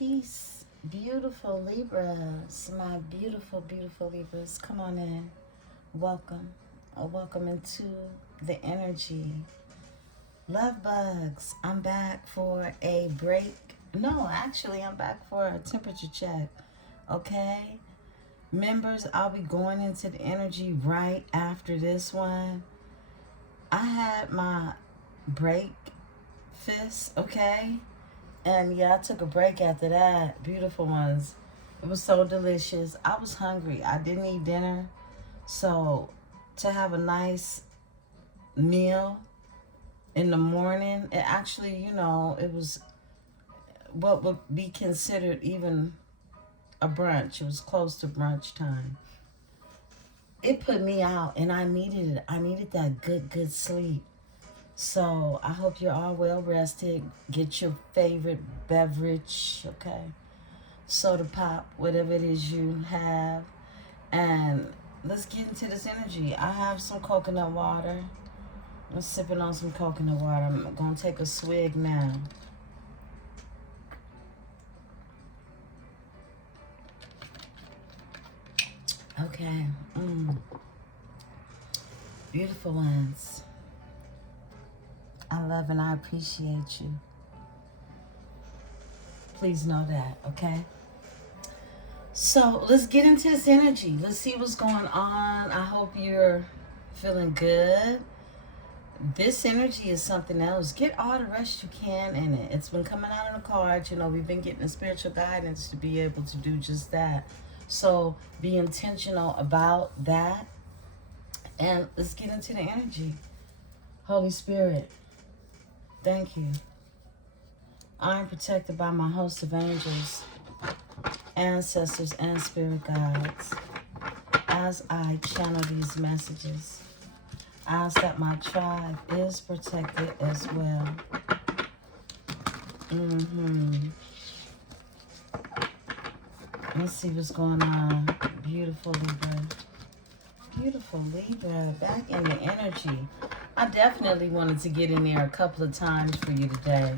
peace, beautiful Libras, my beautiful, beautiful Libras. Come on in. Welcome. Welcome into the energy. Love bugs. I'm back for a break. No, actually, I'm back for a temperature check. Okay? Members, I'll be going into the energy right after this one. I had my break fist, okay? And yeah, I took a break after that. Beautiful ones. It was so delicious. I was hungry. I didn't eat dinner. So to have a nice meal in the morning, it actually, you know, it was what would be considered even a brunch. It was close to brunch time. It put me out and I needed it. I needed that good sleep. So I hope you're all well rested. Get your favorite beverage, okay? Soda pop, whatever it is you have. And let's get into this energy. I have some coconut water. I'm sipping on some coconut water. I'm going to take a swig now. Okay. Beautiful ones. I love and I appreciate you. Please know that, okay? So let's get into this energy. Let's see what's going on. I hope you're feeling good. This energy is something else. Get all the rest you can in it. It's been coming out in the cards. You know, we've been getting the spiritual guidance to be able to do just that. So be intentional about that. And let's get into the energy. Holy Spirit, thank you. I am protected by my host of angels, ancestors, and spirit guides. As I channel these messages, I ask that my tribe is protected as well. Let's see what's going on. Beautiful Libra. Beautiful Libra. Back in the energy. I definitely wanted to get in there a couple of times for you today.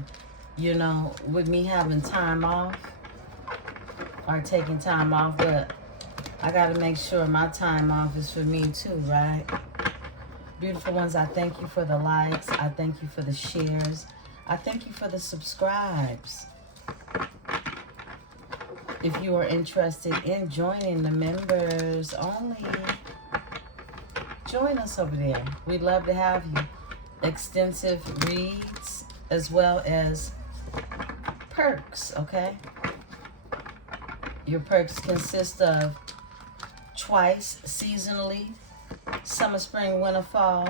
You know, with me having time off or taking time off, but I got to make sure my time off is for me too, right? Beautiful ones, I thank you for the likes. I thank you for the shares. I thank you for the subscribes. If you are interested in joining the members only, join us over there. We'd love to have you. Extensive reads as well as perks, okay? Your perks consist of twice seasonally, summer, spring, winter, fall.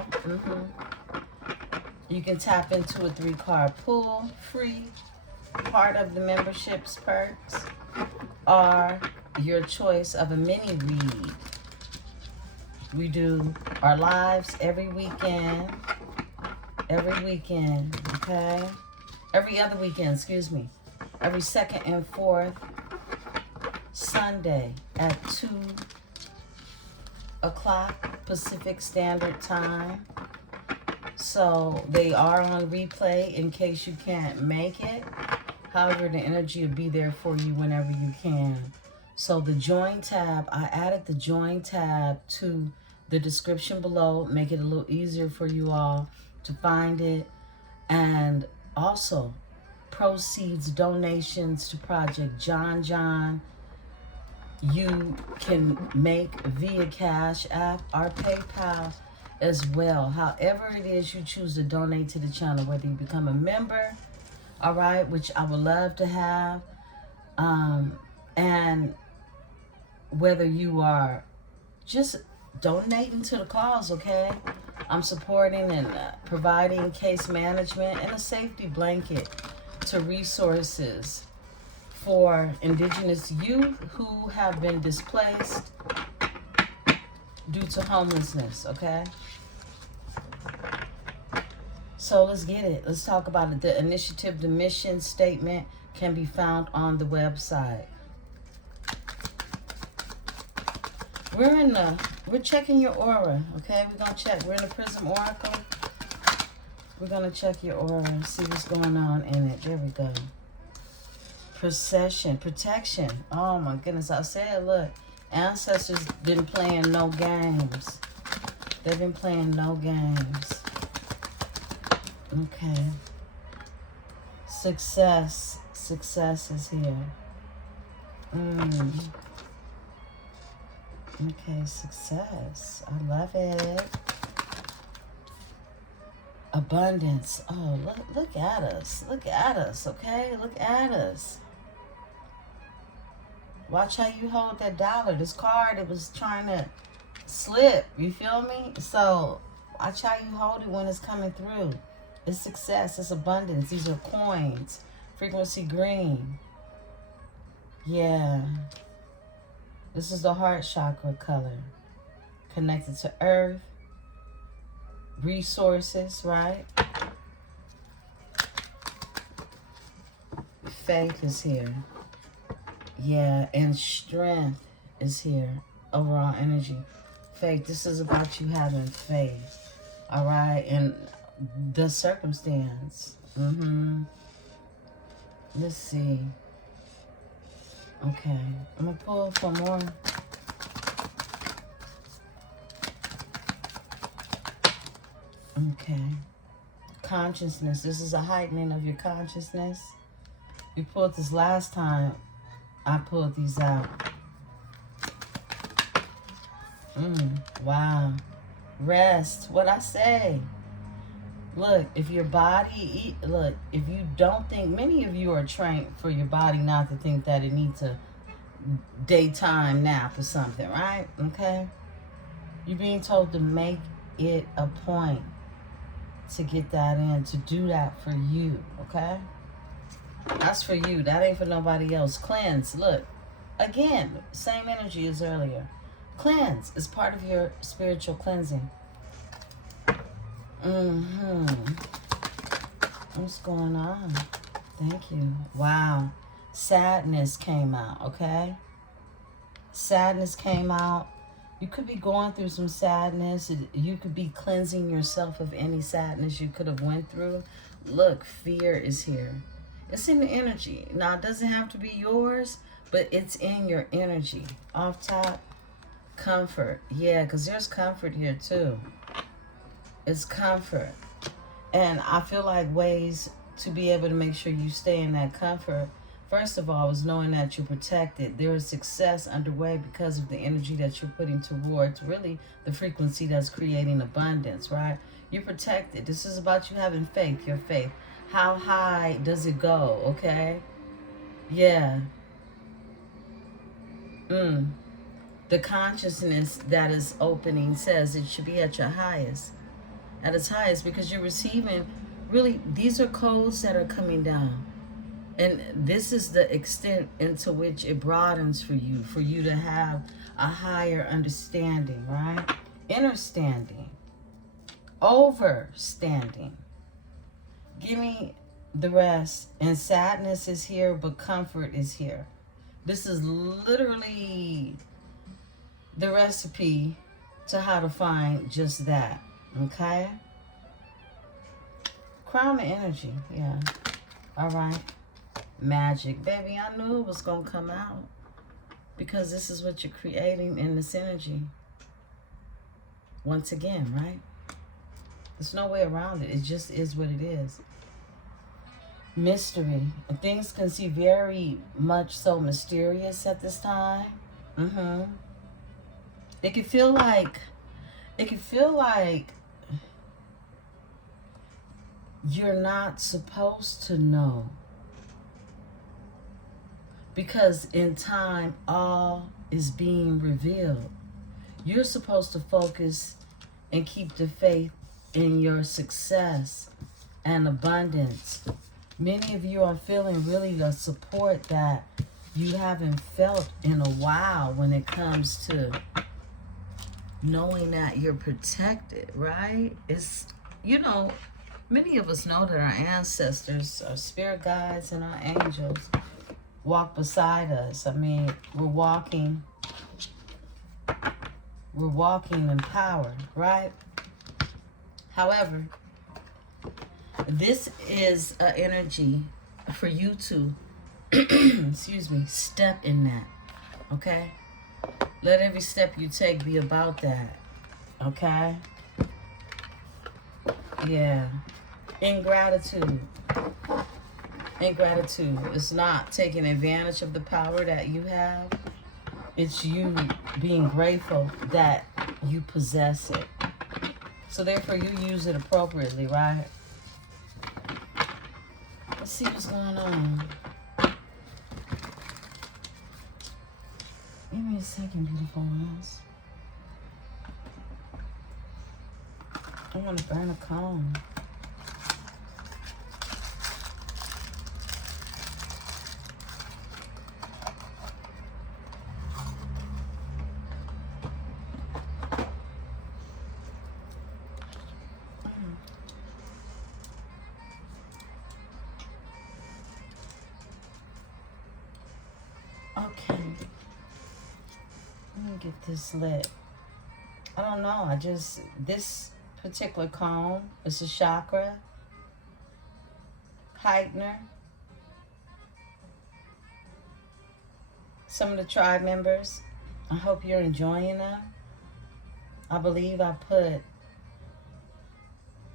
You can tap into a 3-card pool free. Part of the membership's perks are your choice of a mini read. We do our lives every weekend, okay? Every other weekend, excuse me. Every second and fourth Sunday at 2 o'clock Pacific Standard Time. So they are on replay in case you can't make it. However, the energy will be there for you whenever you can. So the join tab, I added the join tab to the description below. Make it a little easier for you all to find it. And also, proceeds, donations to Project John, you can make via Cash App or PayPal as well. However it is you choose to donate to the channel, whether you become a member, all right, which I would love to have, and whether you are just donating to the cause, okay? I'm supporting and providing case management and a safety blanket to resources for indigenous youth who have been displaced due to homelessness, okay? So let's get it. Let's talk about it. The initiative, the mission statement can be found on the website. We're checking your aura, okay? We're going to check. We're in the Prism Oracle. We're going to check your aura and see what's going on in it. There we go. protection. Oh my goodness, I said, look, ancestors been playing no games. They've been playing no games. Okay. Success is here. Okay, success. I love it. Abundance. Oh, look at us. Look at us, okay? Look at us. Watch how you hold that dollar. This card, it was trying to slip. You feel me? So, watch how you hold it when it's coming through. It's success. It's abundance. These are coins. Frequency green. Yeah. This is the heart chakra color. Connected to earth. Resources, right? Faith is here. Yeah, and strength is here. Overall energy. Faith. This is about you having faith. All right? And the circumstance. Let's see. Okay. I'm going to pull for more. Okay. Consciousness. This is a heightening of your consciousness. We pulled this last time. I pulled these out. Wow. Rest. What I say. Look, if your body, look, if you don't think, many of you are trained for your body not to think that it needs a daytime nap or something, right? Okay? You're being told to make it a point to get that in, to do that for you, okay? That's for you. That ain't for nobody else. Cleanse. Look, again, same energy as earlier. Cleanse is part of your spiritual cleansing. What's going on? Thank you. Wow. Sadness came out, okay? Sadness came out. You could be going through some sadness. You could be cleansing yourself of any sadness you could have went through. Look, fear is here. It's in the energy. Now, it doesn't have to be yours, but it's in your energy. Off top, comfort. Yeah, because there's comfort here too. It's comfort. And I feel like ways to be able to make sure you stay in that comfort, first of all, is knowing that you're protected. There is success underway because of the energy that you're putting towards really the frequency that's creating abundance, right? You're protected. This is about you having faith, your faith. How high does it go, okay? Yeah. The consciousness that is opening says it should be at your highest. At its highest, because you're receiving, really, these are codes that are coming down. And this is the extent into which it broadens for you to have a higher understanding, right? Understanding. Overstanding. Give me the rest. And sadness is here, but comfort is here. This is literally the recipe to how to find just that. Okay? Crown of energy. Yeah. All right. Magic. Baby, I knew it was going to come out. Because this is what you're creating in this energy. Once again, right? There's no way around it. It just is what it is. Mystery. Things can seem very much so mysterious at this time. It can feel like you're not supposed to know. Because in time, all is being revealed. You're supposed to focus and keep the faith in your success and abundance. Many of you are feeling really the support that you haven't felt in a while when it comes to knowing that you're protected, right? It's, you know, many of us know that our ancestors, our spirit guides, and our angels walk beside us. I mean, we're walking in power, right? However, this is an energy for you to excuse me, step in that, okay? Let every step you take be about that, okay? Yeah. Ingratitude. Ingratitude is not taking advantage of the power that you have. It's you being grateful that you possess it. So therefore you use it appropriately, right? Let's see what's going on. Give me a second, beautiful ones. I want to burn a cone. Okay. Let me get this lit. I don't know. This particular cone is a chakra heightener. Some of the tribe members, I hope you're enjoying them. I believe I put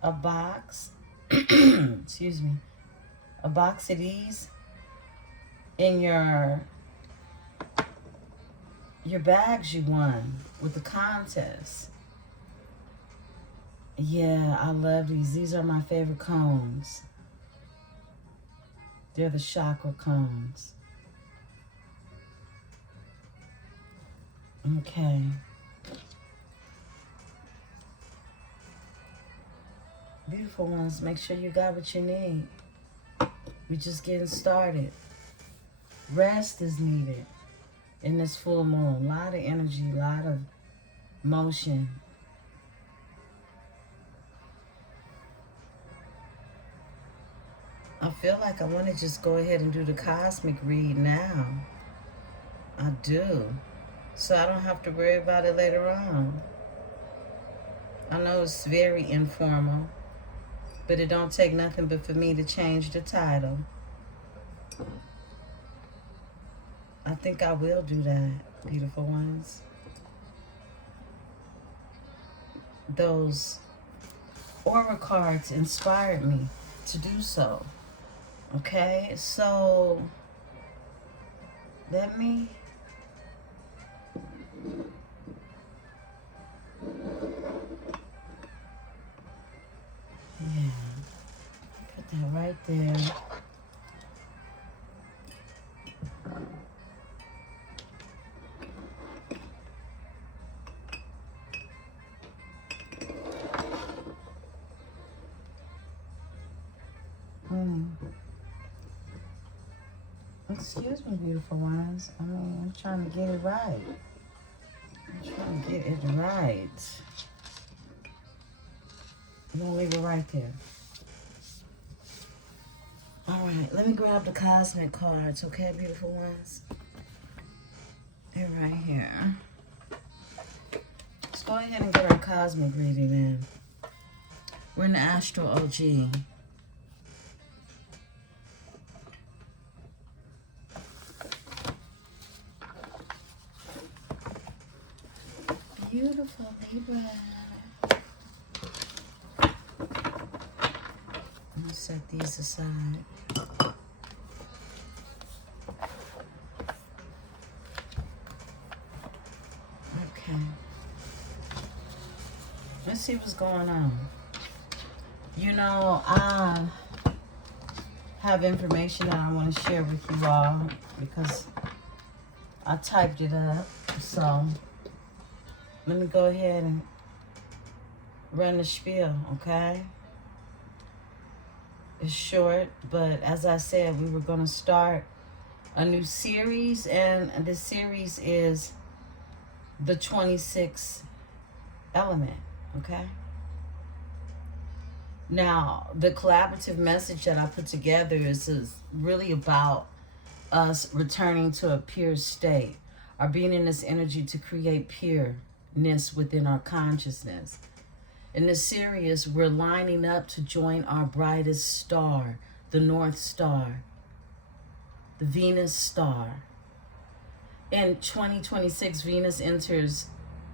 a box, excuse me, a box of these in your bags you won with the contest. Yeah, I love these. These are my favorite cones. They're the chakra cones. Okay. Beautiful ones, make sure you got what you need. We're just getting started. Rest is needed in this full moon. A lot of energy, a lot of motion. I feel like I want to just go ahead and do the cosmic read now. I do. So I don't have to worry about it later on. I know it's very informal, but it don't take nothing but for me to change the title. I think I will do that, beautiful ones. Those aura cards inspired me to do so. Okay, so let me put that right there. Excuse me, beautiful ones. I mean, I'm trying to get it right. I'm trying to get it right. I'm gonna leave it right there. All right, let me grab the cosmic cards, okay, beautiful ones? They're right here. Let's go ahead and get our cosmic reading in. We're in the Astral OG. Beautiful Libra. I'm gonna set these aside. Okay. Let's see what's going on. You know, I have information that I want to share with you all because I typed it up. So let me go ahead and run the spiel, okay? It's short, but as I said, we were going to start a new series, and this series is the 26th element, okay? Now, the collaborative message that I put together is really about us returning to a pure state, or being in this energy to create pureness within our consciousness. In this series, we're lining up to join our brightest star, the North Star. the Venus star. In 2026, Venus enters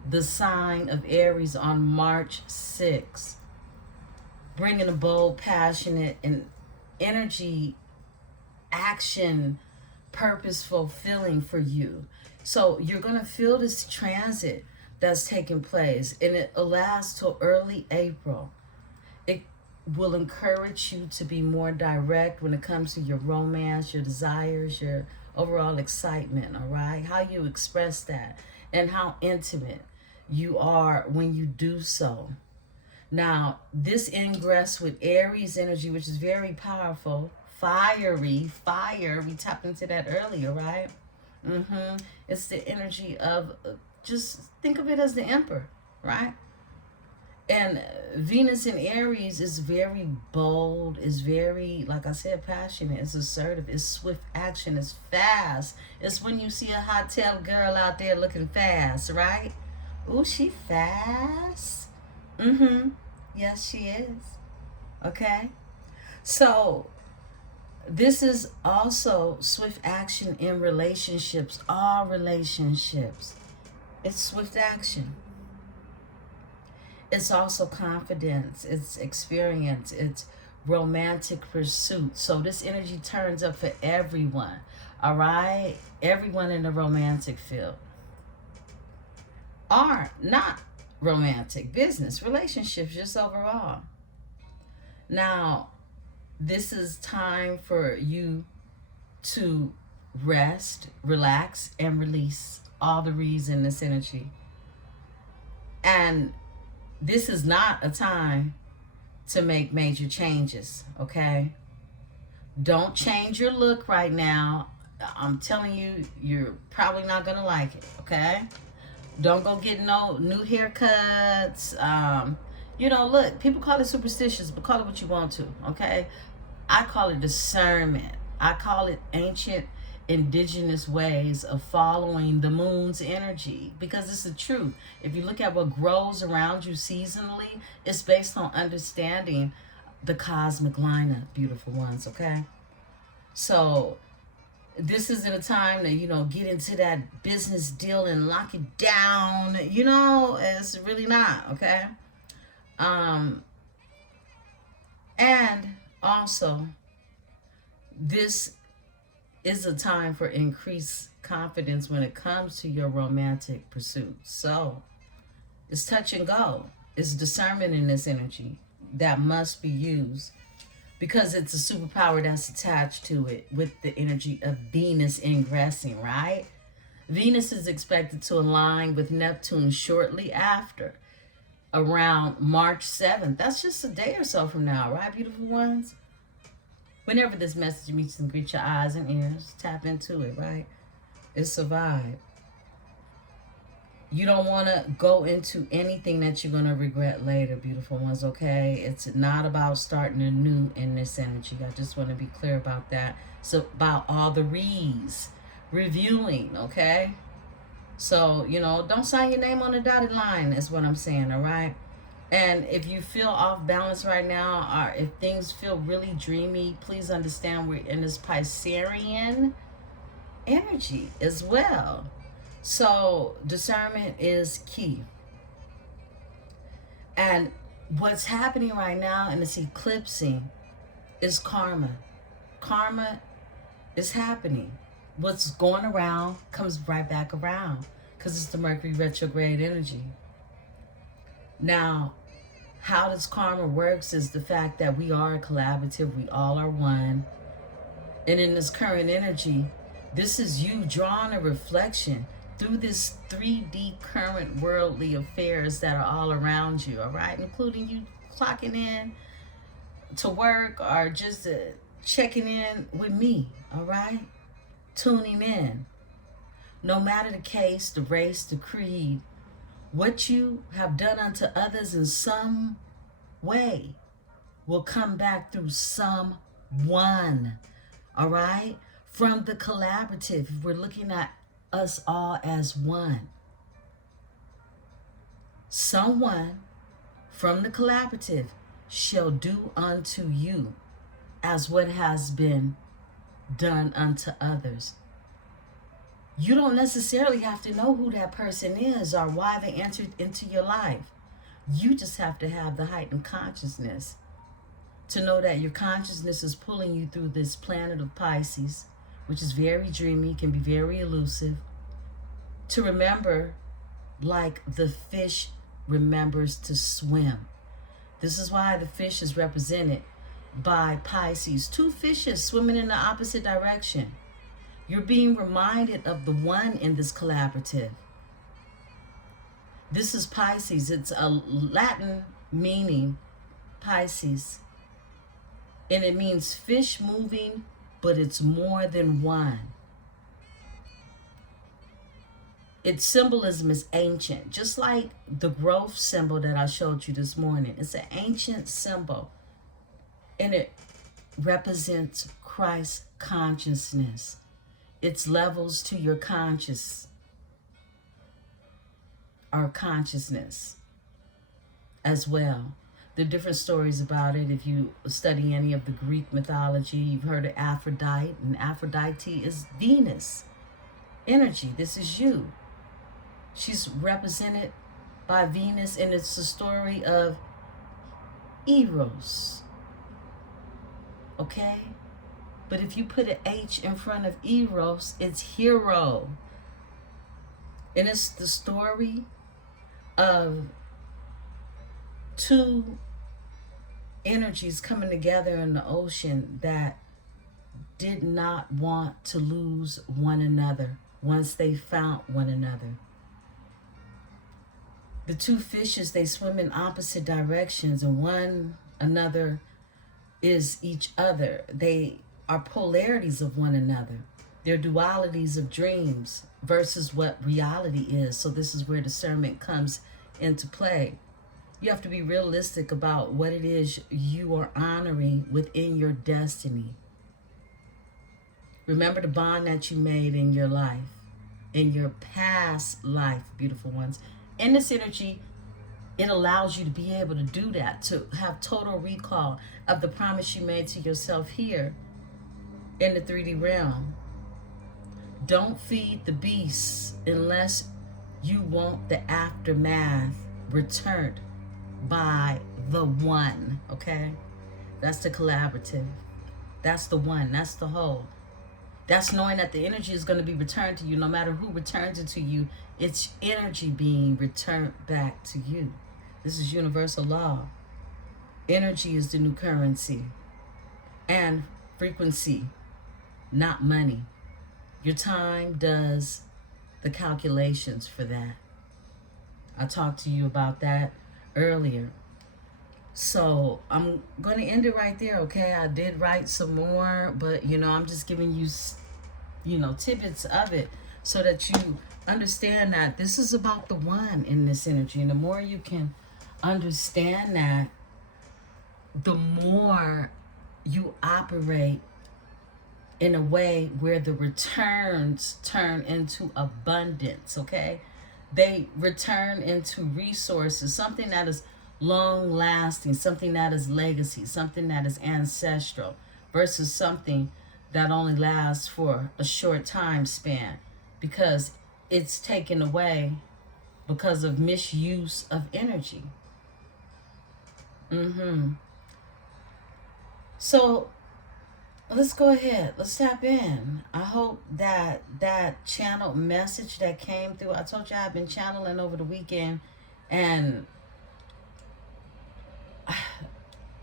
the sign of Aries on March 6th, bringing a bold, passionate, and energy, action, purposeful feeling for you. So you're going to feel this transit that's taking place, and it lasts till early April. It will encourage you to be more direct when it comes to your romance, your desires, your overall excitement, all right? How you express that and how intimate you are when you do so. Now, this ingress with Aries energy, which is very powerful, fiery, fire, we tapped into that earlier, right? It's the energy of, just think of it as the Emperor, right? And Venus in Aries is very bold, is very, like I said, passionate, it's assertive, it's swift action, it's fast. It's when you see a hotel girl out there looking fast, right? Ooh, she fast. Yes, she is. Okay? So, this is also swift action in relationships, all relationships. It's swift action. It's also confidence, it's experience, it's romantic pursuit. So this energy turns up for everyone, all right? Everyone in the romantic field. Are not romantic, business, relationships, just overall. Now, this is time for you to rest, relax, and release all the Re's in this energy. And this is not a time to make major changes, okay? Don't change your look right now. I'm telling you, you're probably not going to like it, okay? Don't go get no new haircuts. You know, look, people call it superstitious, but call it what you want to, okay? I call it discernment. I call it ancient indigenous ways of following the moon's energy, because it's the truth. If you look at what grows around you seasonally, it's based on understanding the cosmic lineup, beautiful ones, okay? So this isn't a time to, you know, get into that business deal and lock it down. You know, it's really not, okay? And also, this is a time for increased confidence when it comes to your romantic pursuits. So it's touch and go. It's discernment in this energy that must be used, because it's a superpower that's attached to it with the energy of Venus ingressing, right? Venus is expected to align with Neptune shortly after, around March 7th. That's just a day or so from now, right, beautiful ones? Whenever this message meets and greets your eyes and ears, tap into it, right? It's a vibe. You don't want to go into anything that you're going to regret later, beautiful ones, okay? It's not about starting anew in this energy. I just want to be clear about that. It's about all the Re's, reviewing, okay? So, you know, don't sign your name on the dotted line is what I'm saying, all right? And if you feel off balance right now, or if things feel really dreamy, please understand we're in this Piscean energy as well. So discernment is key. And what's happening right now in this eclipsing is karma. Karma is happening. What's going around comes right back around, because it's the Mercury retrograde energy. Now, how this karma works is the fact that we are collaborative, we all are one. And in this current energy, this is you drawing a reflection through this 3D current worldly affairs that are all around you, all right? Including you clocking in to work or just checking in with me, all right? Tuning in. No matter the case, the race, the creed, what you have done unto others in some way will come back through someone, all right? From the collaborative, we're looking at us all as one. Someone from the collaborative shall do unto you as what has been done unto others. You don't necessarily have to know who that person is or why they entered into your life. You just have to have the heightened consciousness to know that your consciousness is pulling you through this planet of Pisces, which is very dreamy, can be very elusive. To remember, like the fish remembers to swim. This is why the fish is represented by Pisces. Two fishes swimming in the opposite direction. You're being reminded of the one in this collaborative. This is Pisces. It's a Latin meaning, Pisces. And it means fish moving, but it's more than one. Its symbolism is ancient, just like the growth symbol that I showed you this morning. It's an ancient symbol, and it represents Christ consciousness. It's levels to your consciousness as well. There are different stories about it. If you study any of the Greek mythology, you've heard of Aphrodite, and Aphrodite is Venus energy. This is you. She's represented by Venus, and it's the story of Eros. Okay? But if you put an H in front of Eros, it's hero. And it's the story of two energies coming together in the ocean that did not want to lose one another once they found one another. The two fishes, they swim in opposite directions, and one another is each other. They are polarities of one another. They're dualities of dreams versus what reality is. So this is where discernment comes into play. You have to be realistic about what it is you are honoring within your destiny. Remember the bond that you made in your life, in your past life, beautiful ones. In this energy, it allows you to be able to do that, to have total recall of the promise you made to yourself here in the 3D realm. Don't feed the beasts unless you want the aftermath returned by the one, okay? That's the collaborative. That's the one. That's the whole. That's knowing that the energy is going to be returned to you. No matter who returns it to you, it's energy being returned back to you. This is universal law. Energy is the new currency. And frequency, not money. Your time does the calculations for that. I talked to you about that earlier. So I'm going to end it right there, okay? I did write some more, but, I'm just giving you, tidbits of it so that you understand that this is about the one in this energy. And the more you can understand that, the more you operate in a way where the returns turn into abundance, okay? They return into resources, something that is long lasting, something that is legacy, something that is ancestral, versus something that only lasts for a short time span because it's taken away because of misuse of energy. So let's go ahead. Let's tap in. I hope that that channeled message that came through, I told you I've been channeling over the weekend, and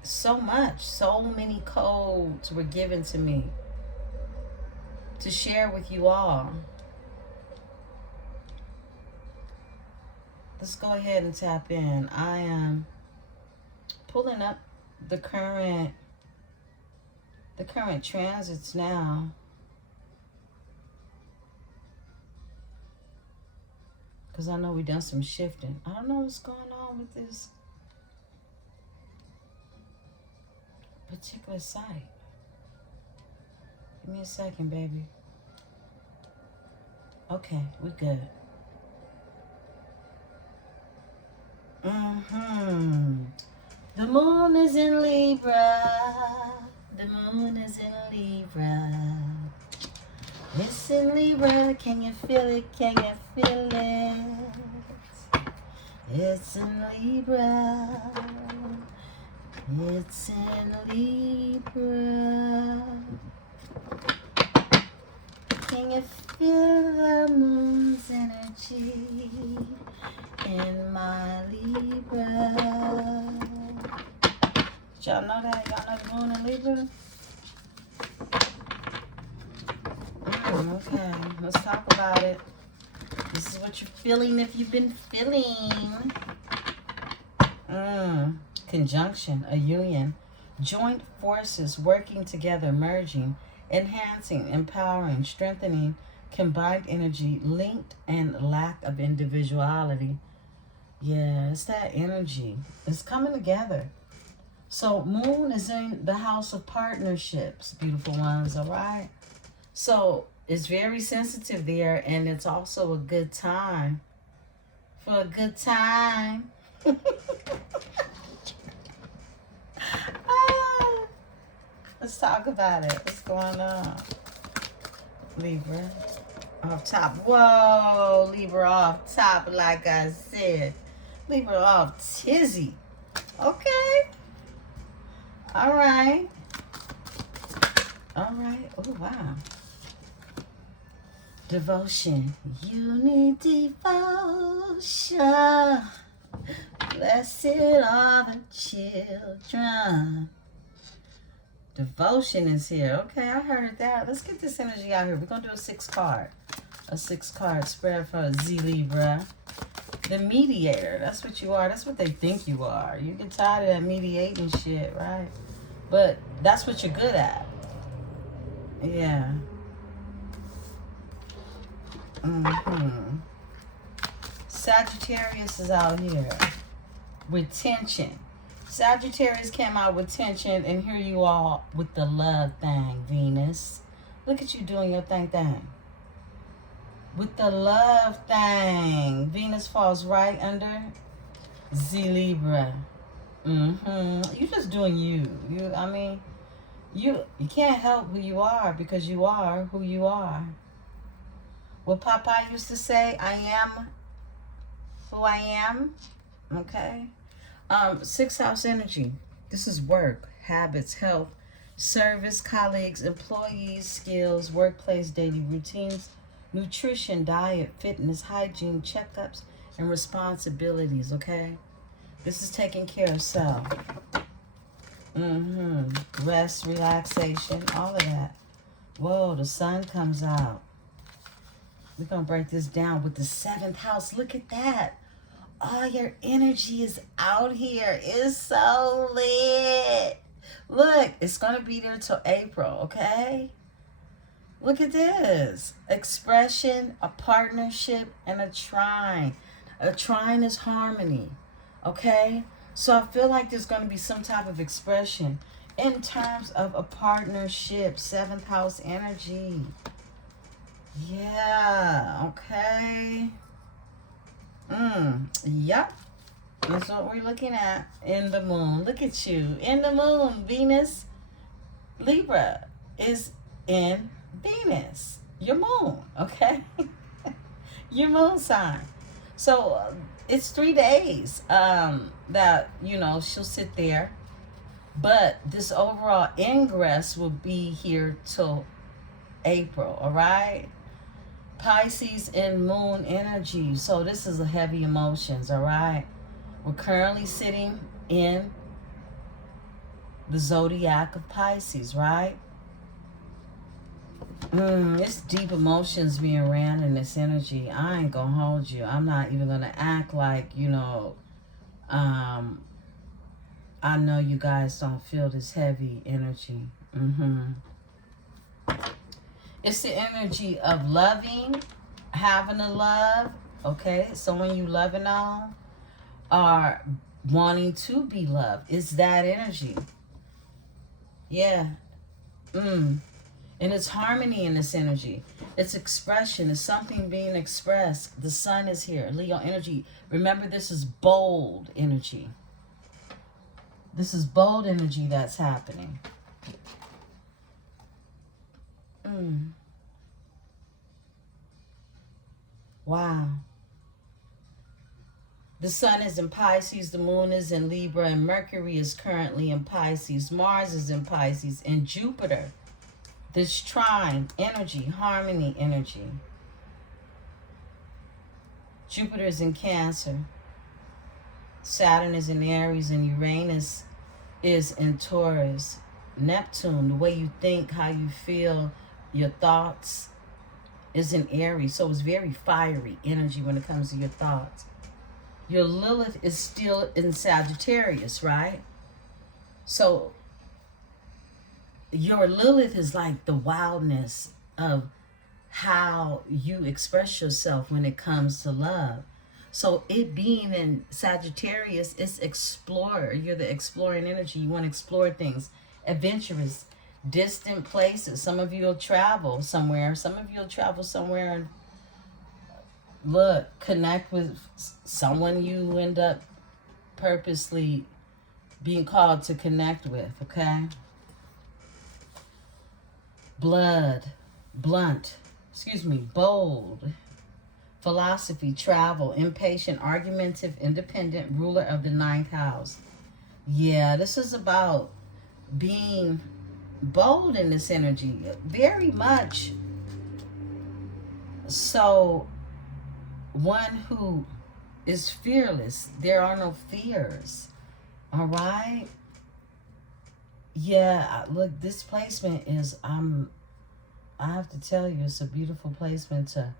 so many codes were given to me to share with you all. Let's go ahead and tap in. I am pulling up the current transits now. Because I know we've done some shifting. I don't know what's going on with this particular site. Give me a second, baby. Okay, we're good. The moon is in Libra. The moon is in Libra. It's in Libra. Can you feel it? Can you feel it? It's in Libra. It's in Libra. Can you feel the moon's energy in my Libra? Did y'all know that? Y'all know the moon in Libra? Okay, let's talk about it. This is what you're feeling if you've been feeling. Conjunction, a union. Joint forces working together, merging, enhancing, empowering, strengthening, combined energy, linked, and lack of individuality. Yeah, it's that energy. It's coming together. So moon is in the house of partnerships, beautiful ones, all right? So it's very sensitive there, and it's also a good time for a good time. Let's talk about it. What's going on? Libra. Off top. Whoa, Libra off top, like I said. Libra off tizzy. Okay. All right. All right. Oh, wow. Devotion. You need devotion. Blessed are the children. Devotion is here. Okay, I heard that. Let's get this energy out here. We're going to do a 6-card. A 6-card spread for Z Libra. The mediator. That's what you are. That's what they think you are. You get tired of that mediating shit, right? But that's what you're good at. Yeah. Sagittarius is out here with tension. Sagittarius came out with tension, and here you are with the love thing, Venus. Look at you doing your thing. With the love thing. Venus falls right under Z Libra. You're just doing you. You can't help who you are because you are who you are. What Papa used to say, I am who I am. Okay. 6th house energy. This is work, habits, health, service, colleagues, employees, skills, workplace, daily routines, nutrition, diet, fitness, hygiene, checkups, and responsibilities, okay? This is taking care of self. Rest, relaxation, all of that. Whoa, the sun comes out. We're going to break this down with the 7th house. Look at that. All your energy is out here. It's so lit. Look, it's going to be there till April, okay? Look at this. Expression, a partnership, and a trine. A trine is harmony, okay? So I feel like there's going to be some type of expression in terms of a partnership. 7th house energy. Yeah, okay. Yep. That's what we're looking at in the moon. Look at you. In the moon, Venus. Libra is in Venus. Your moon, okay? Your moon sign. So it's 3 days that, she'll sit there. But this overall ingress will be here till April, all right? Pisces in moon energy. So this is a heavy emotions, all right? We're currently sitting in the zodiac of Pisces, right? It's deep emotions being ran in this energy. I ain't gonna hold you. I'm not even gonna act like, I know you guys don't feel this heavy energy. It's the energy of loving, having a love, okay? So when you loving on or wanting to be loved, it's that energy. Yeah. And it's harmony in this energy. It's expression. It's something being expressed. The sun is here. Leo energy. Remember, this is bold energy. This is bold energy that's happening. Wow. The sun is in Pisces, the moon is in Libra, and Mercury is currently in Pisces. Mars is in Pisces, and Jupiter, this trine energy, harmony energy. Jupiter is in Cancer. Saturn is in Aries, and Uranus is in Taurus. Neptune, the way you think, how you feel, your thoughts, is in Aries. So it's very fiery energy when it comes to your thoughts. Your Lilith is still in Sagittarius, right? So your Lilith is like the wildness of how you express yourself when it comes to love. So it being in Sagittarius, it's explorer. You're the exploring energy. You want to explore things, adventurous, distant places. Some of you will travel somewhere. Some of you will travel somewhere and look, connect with someone you end up purposely being called to connect with, okay? Bold, philosophy, travel, impatient, argumentative, independent, ruler of the 9th house. Yeah, this is about being bold in this energy, very much so. One who is fearless. There are no fears. All right? Yeah, look, this placement is, I have to tell you, it's a beautiful placement to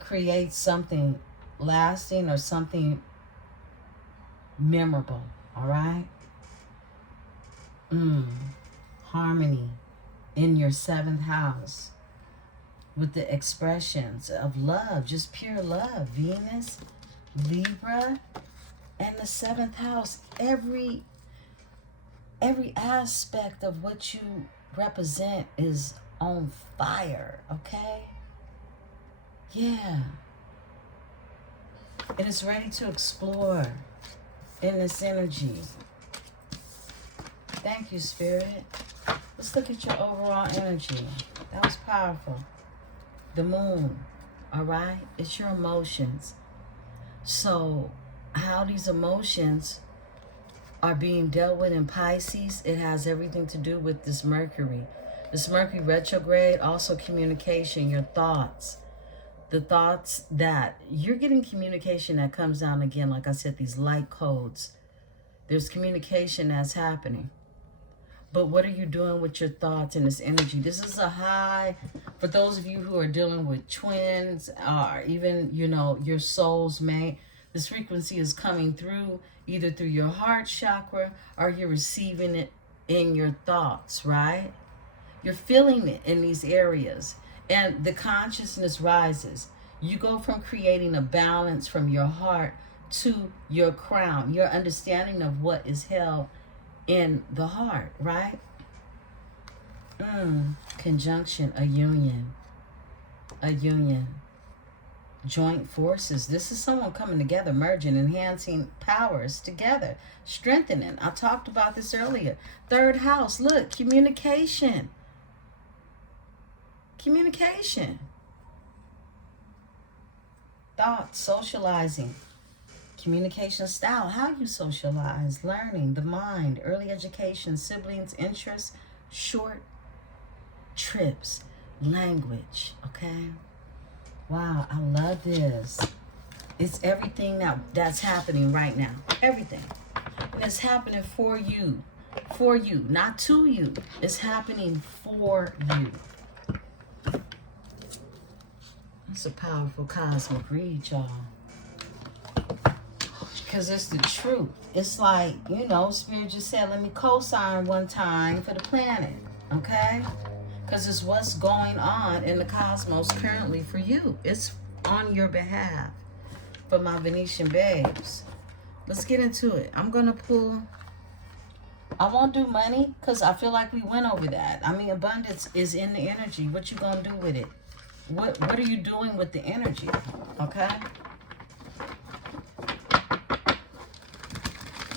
create something lasting or something memorable. All right? Harmony in your 7th house. With the expressions of love, just pure love. Venus, Libra, and the 7th house. Every aspect of what you represent is on fire, okay? Yeah. And it's ready to explore in this energy. Thank you, Spirit. Let's look at your overall energy. That was powerful. The moon, all right? It's your emotions. So how these emotions are being dealt with in Pisces, it has everything to do with this Mercury. This Mercury retrograde, also communication, your thoughts. The thoughts that you're getting communication that comes down again, like I said, these light codes. There's communication that's happening. But what are you doing with your thoughts and this energy? This is a high, for those of you who are dealing with twins or even, you know, your soul's mate. This frequency is coming through either through your heart chakra or you're receiving it in your thoughts, right? You're feeling it in these areas and the consciousness rises. You go from creating a balance from your heart to your crown, your understanding of what is held in the heart, right? Conjunction, a union, joint forces. This is someone coming together, merging, enhancing powers together, strengthening. I talked about this earlier. 3rd house, look, communication. Thoughts, socializing. Communication style, how you socialize, learning, the mind, early education, siblings, interests, short trips, language, okay? Wow, I love this. It's everything that's happening right now. Everything. And it's happening for you. For you, not to you. It's happening for you. It's a powerful cosmic read, y'all. Because it's the truth. It's like, you know, Spirit just said, let me co-sign one time for the planet. Okay? Because it's what's going on in the cosmos currently for you. It's on your behalf for my Venetian babes. Let's get into it. I'm going to pull. I won't do money because I feel like we went over that. I mean, abundance is in the energy. What you going to do with it? What are you doing with the energy? Okay?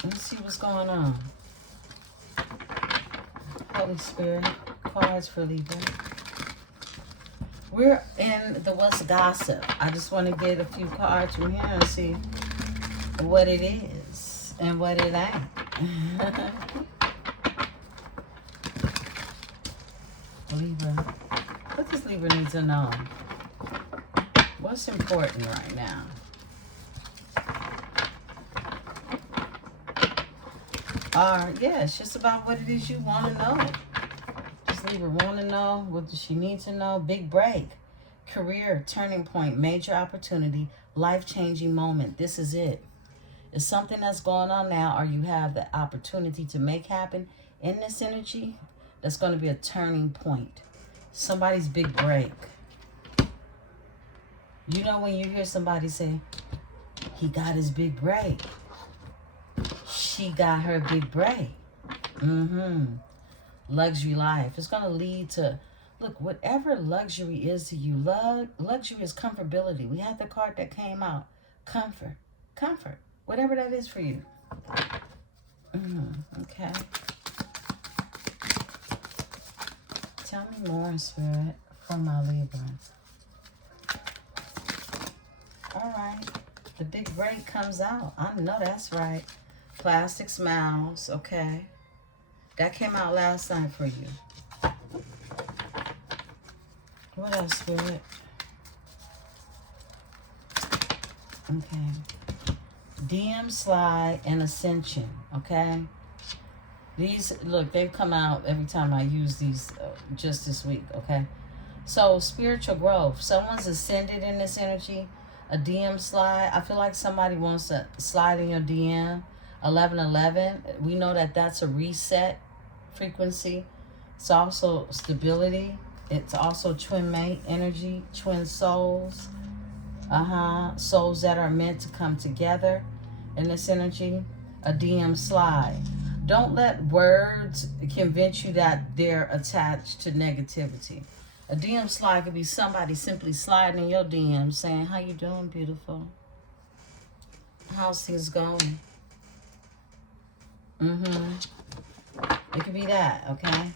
Let's see what's going on. Holy Spirit, cards for Libra. We're in the What's Gossip. I just want to get a few cards from here and see what it is and what it ain't. Libra. What does Libra need to know? What's important right now? Yeah, it's just about what it is you want to know. Just Libra want to know. What does she need to know? Big break. Career, turning point, major opportunity, life-changing moment. This is it. It's something that's going on now, or you have the opportunity to make happen in this energy. That's going to be a turning point. Somebody's big break. You know when you hear somebody say, he got his big break. She got her big break. Luxury life. It's going to lead to, look, whatever luxury is to you, luxury is comfortability. We had the card that came out. Comfort. Comfort. Whatever that is for you. Okay. Tell me more, Spirit, from my Libra. All right. The big break comes out. I know that's right. Plastic smiles. Okay. That came out last night for you. What else, Spirit? Okay. DM slide and ascension. Okay. These, look, they've come out every time I use these just this week. Okay. So spiritual growth. Someone's ascended in this energy. A DM slide. I feel like somebody wants to slide in your DM. 1111. We know that that's a reset frequency. It's also stability. It's also twin mate energy. Twin souls. Souls that are meant to come together in this energy. A DM slide. Don't let words convince you that they're attached to negativity. A DM slide could be somebody simply sliding in your DM saying, how you doing, beautiful? How's things going? It could be that, okay?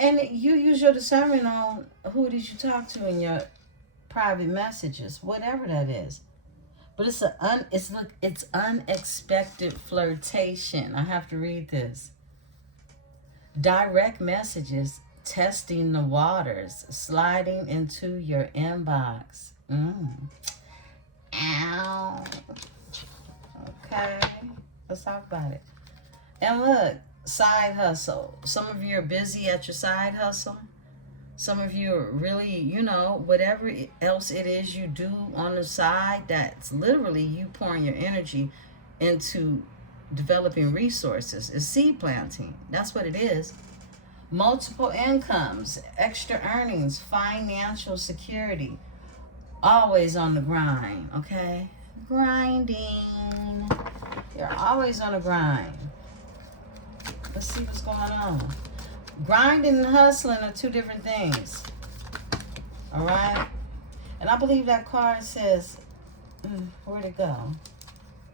And you use your discernment on who did you talk to in your private messages, whatever that is. But it's unexpected flirtation. I have to read this. Direct messages, testing the waters, sliding into your inbox. Ow. Okay. Let's talk about it. And look, side hustle. Some of you are busy at your side hustle. Some of you are really, you know, whatever else it is you do on the side, that's literally you pouring your energy into developing resources. It's seed planting. That's what it is. Multiple incomes, extra earnings, financial security. Always on the grind, okay? Grinding. You're always on the grind. Let's see what's going on. Grinding and hustling are two different things. All right? And I believe that card says, where'd it go?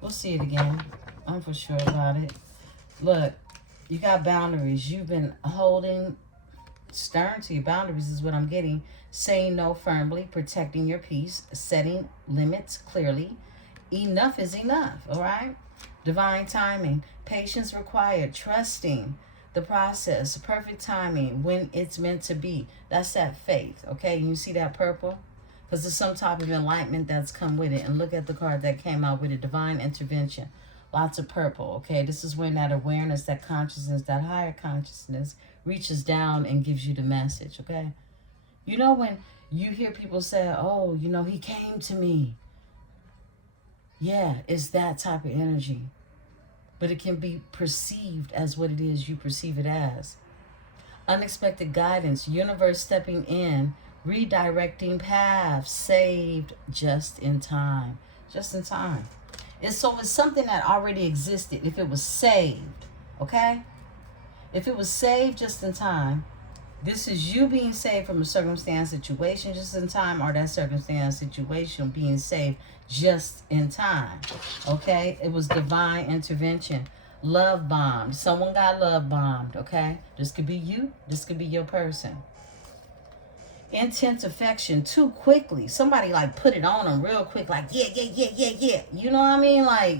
We'll see it again. I'm for sure about it. Look, you got boundaries. You've been holding stern to your boundaries is what I'm getting. Saying no firmly, protecting your peace, setting limits clearly. Enough is enough, all right? Divine timing, patience required, trusting the process, perfect timing when it's meant to be. That's that faith, okay? You see that purple? Because there's some type of enlightenment that's come with it. And look at the card that came out with it, divine intervention. Lots of purple, okay? This is when that awareness, that consciousness, that higher consciousness reaches down and gives you the message, okay? You know when you hear people say, oh, you know, he came to me. Yeah, it's that type of energy. But it can be perceived as what it is you perceive it as. Unexpected guidance, universe stepping in, redirecting paths, saved just in time. Just in time. It's something that already existed if it was saved, okay? If it was saved just in time, this is you being saved from a circumstance, situation just in time, or that circumstance, situation being saved just in time, okay? It was divine intervention. Love bombed. Someone got love bombed, okay? This could be you. This could be your person. Intense affection too quickly. Somebody like put it on them real quick, like yeah, yeah, yeah, yeah, yeah. You know what I mean? Like,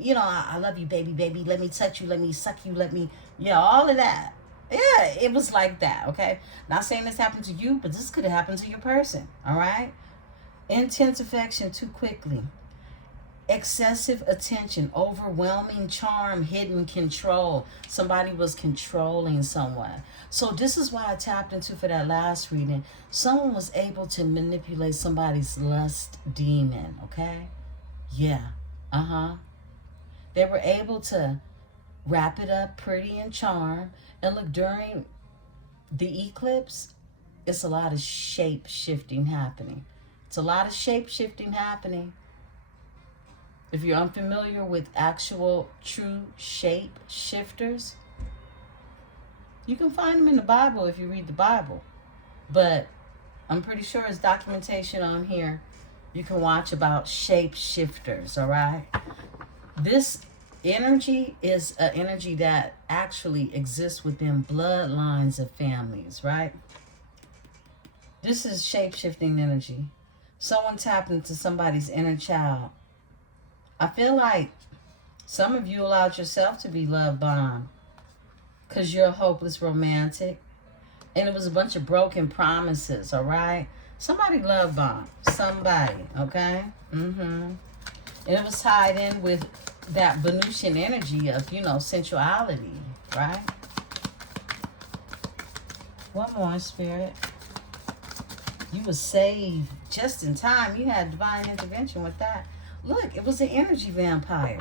you know, I love you, baby, baby. Let me touch you. Let me suck you. Let me, yeah, all of that. Yeah, it was like that. Okay, not saying this happened to you, but this could have happened to your person. All right. Intense affection too quickly. Excessive attention, overwhelming charm, hidden control. Somebody was controlling someone. So this is why I tapped into for that last reading. Someone was able to manipulate somebody's lust demon, okay? Yeah. They were able to wrap it up pretty and charm. And look, during the eclipse, it's a lot of shape shifting happening. It's a lot of shape shifting happening. If you're unfamiliar with actual true shape shifters, you can find them in the Bible if you read the Bible. But I'm pretty sure there's documentation on here you can watch about shape shifters, all right? This energy is an energy that actually exists within bloodlines of families, right? This is shape shifting energy. Someone tapped into somebody's inner child. I feel like some of you allowed yourself to be love bombed because you're a hopeless romantic. And it was a bunch of broken promises, all right? Somebody love bombed somebody, okay? And it was tied in with that Venusian energy of, you know, sensuality, right? One more, Spirit. You were saved just in time. You had divine intervention with that. Look, it was an energy vampire.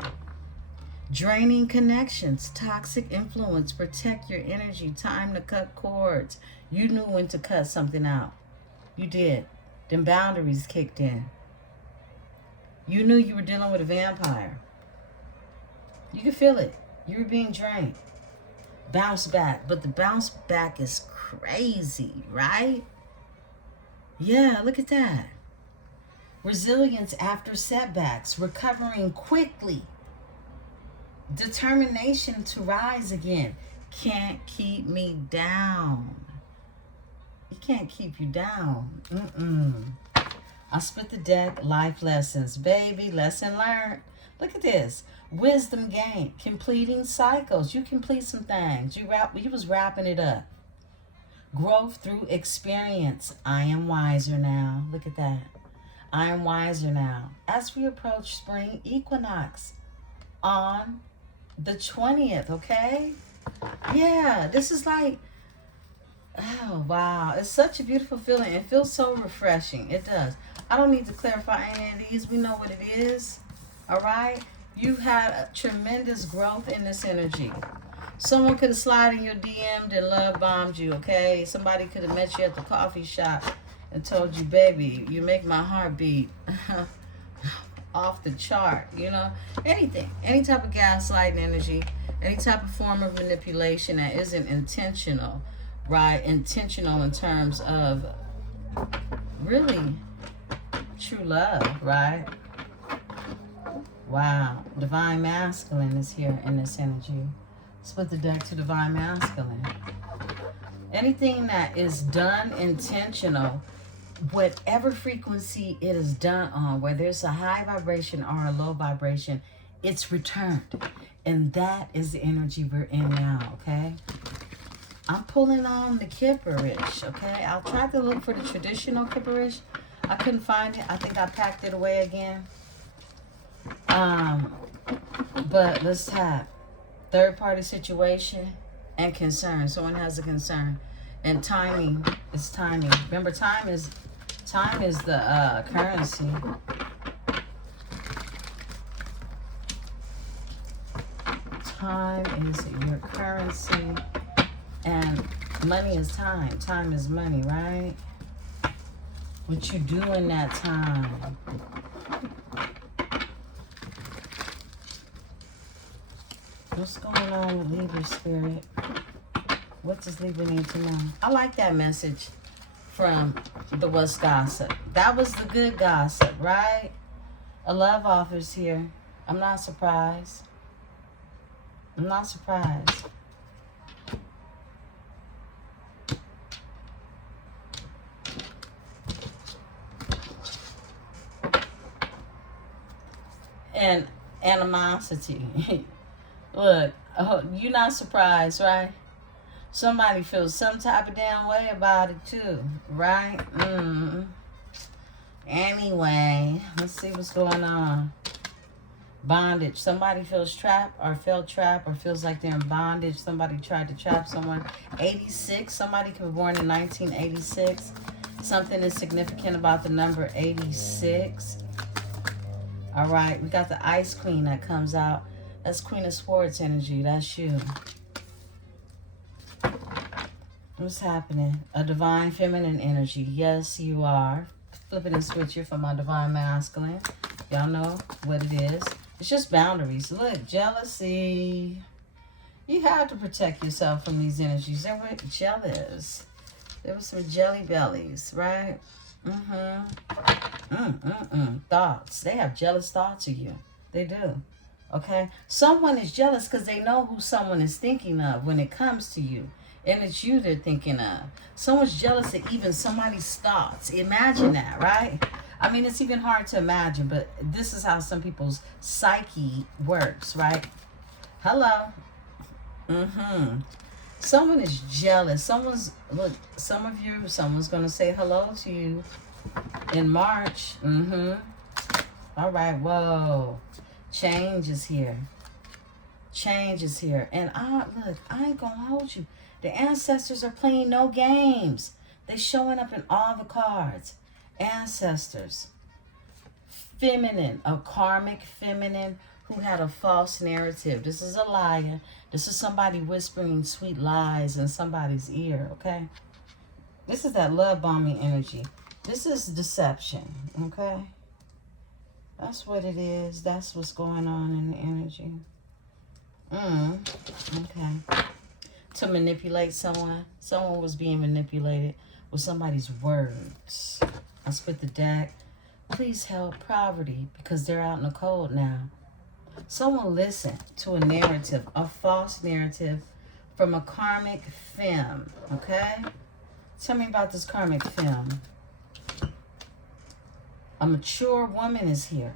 Draining connections, toxic influence, protect your energy, time to cut cords. You knew when to cut something out. You did. Then boundaries kicked in. You knew you were dealing with a vampire. You could feel it. You were being drained. Bounce back. But the bounce back is crazy, right? Yeah, look at that. Resilience after setbacks, recovering quickly. Determination to rise again. Can't keep me down. It can't keep you down. I split the deck, life lessons. Baby, lesson learned. Look at this. Wisdom gained. Completing cycles. You complete some things. You was wrapping it up. Growth through experience. I am wiser now. Look at that. I am wiser now. As we approach spring equinox on the 20th, okay? Yeah, this is like, oh, wow. It's such a beautiful feeling. It feels so refreshing. It does. I don't need to clarify any of these. We know what it is, all right? You've had a tremendous growth in this energy. Someone could have slid in your DM and love bombed you, okay? Somebody could have met you at the coffee shop and told you, baby, you make my heart beat off the chart, you know? Anything. Any type of gaslighting energy, any type of form of manipulation that isn't intentional, right? Intentional in terms of really true love, right? Wow. Divine Masculine is here in this energy. Split the deck to Divine Masculine. Anything that is done intentional, whatever frequency it is done on, whether it's a high vibration or a low vibration, it's returned. And that is the energy we're in now, okay? I'm pulling on the Kipperish, okay? I'll try to look for the traditional Kipperish. I couldn't find it. I think I packed it away again. But let's tap. Third party situation and concern. Someone has a concern. And timing is timing. Remember, time is the currency. Time is your currency. And money is time. Time is money, right? What you do in that time. What's going on with Libra Spirit? What does Libra need to know? I like that message from the What's Gossip. That was the good gossip, right? A love offer's here. I'm not surprised. I'm not surprised. and animosity. Look, you're not surprised, right? Somebody feels some type of damn way about it too, right? Anyway, let's see what's going on. Bondage. Somebody feels trapped or felt trapped or feels like they're in bondage. Somebody tried to trap someone. 86. Somebody could be born in 1986. Something is significant about the number 86. All right. We got the Ice Queen that comes out. That's Queen of Swords energy. That's you. What's happening? A divine feminine energy. Yes, you are. Flip it and switch it for my divine masculine. Y'all know what it is. It's just boundaries. Look, jealousy. You have to protect yourself from these energies. They were jealous. There were some jelly bellies, right? Thoughts. They have jealous thoughts of you. They do. Okay? Someone is jealous because they know who someone is thinking of when it comes to you. And it's you they're thinking of. Someone's jealous of even somebody's thoughts. Imagine that, right? I mean, it's even hard to imagine, but this is how some people's psyche works, right? Hello. Someone is jealous. Look, some of you, someone's going to say hello to you in March. All right, whoa. Change is here. Change is here. And look, I ain't going to hold you. The ancestors are playing no games. They're showing up in all the cards. Ancestors. Feminine. A karmic feminine who had a false narrative. This is a liar. This is somebody whispering sweet lies in somebody's ear, okay? This is that love bombing energy. This is deception, okay? That's what it is. That's what's going on in the energy. Okay. To manipulate someone. Someone was being manipulated with somebody's words. I split the deck. Please help poverty because they're out in the cold now. Someone listened to a narrative, a false narrative from a karmic femme, okay? Tell me about this karmic femme. A mature woman is here.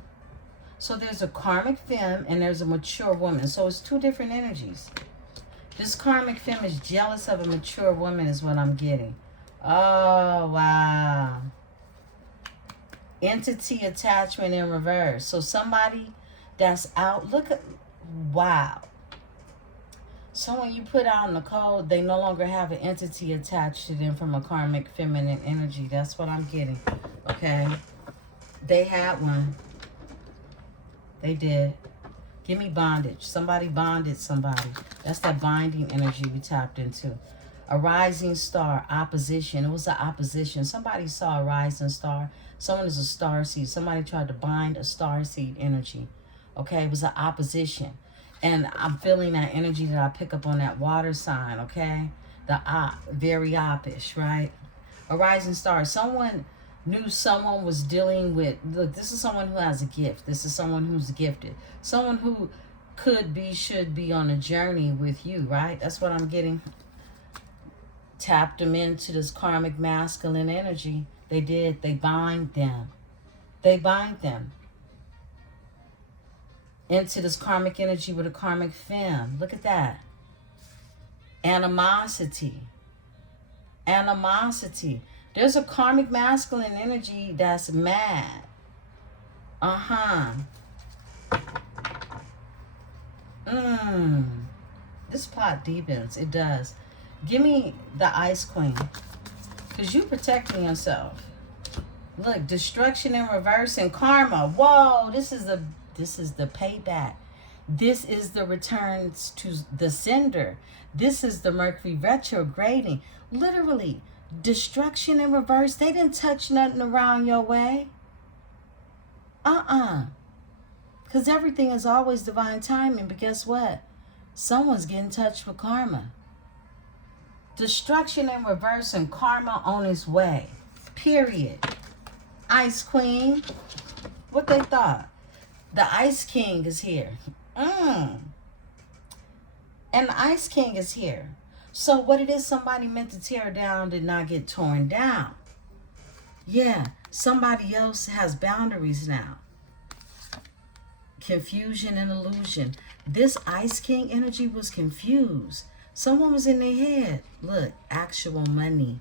So there's a karmic femme and there's a mature woman. So it's two different energies. This karmic femme is jealous of a mature woman is what I'm getting. Oh, wow. Entity attachment in reverse. So somebody that's out, look at, wow. Someone you put out in the cold, they no longer have an entity attached to them from a karmic feminine energy. That's what I'm getting, okay? They had one. They did. Give me bondage. Somebody bonded somebody. That's that binding energy we tapped into. A rising star, opposition. It was an opposition. Somebody saw a rising star. Someone is a star seed. Somebody tried to bind a star seed energy. Okay, it was an opposition. And I'm feeling that energy that I pick up on that water sign, okay? The very oppish, right? A rising star. Someone knew someone was dealing with, look, this is someone who has a gift. This is someone who's gifted. Someone who could be, should be on a journey with you, right? That's what I'm getting. Tapped them into this karmic masculine energy. They did. They bind them. They bind them into this karmic energy with a karmic femme. Look at that. Animosity. Animosity. There's a karmic masculine energy that's mad. This plot deepens. It does. Give me the Ice Queen. Because you're protecting yourself. Look, destruction in reverse and karma. Whoa, this is the payback. This is the returns to the sender. This is the Mercury retrograding. Literally, destruction in reverse. They didn't touch nothing around your way. Because everything is always divine timing. But guess what? Someone's getting touched with karma. Destruction in reverse and karma on its way. Period. Ice Queen. What they thought? The Ice King is here. And the Ice King is here. So what it is somebody meant to tear down did not get torn down. Yeah, somebody else has boundaries now. Confusion and illusion. This Ice King energy was confused. Someone was in their head. Look, actual money.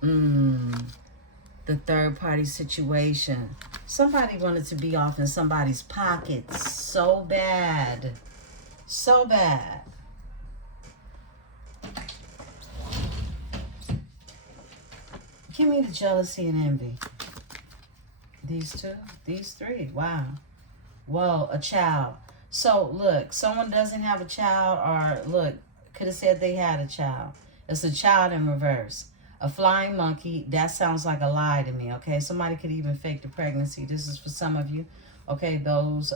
The third party situation. Somebody wanted to be off in somebody's pockets so bad. So bad. Give me the jealousy and envy. These two, these three. Wow. Whoa, a child. So, look, someone doesn't have a child, or, look, could have said they had a child. It's a child in reverse. A flying monkey, that sounds like a lie to me, okay? Somebody could even fake the pregnancy. This is for some of you, okay, those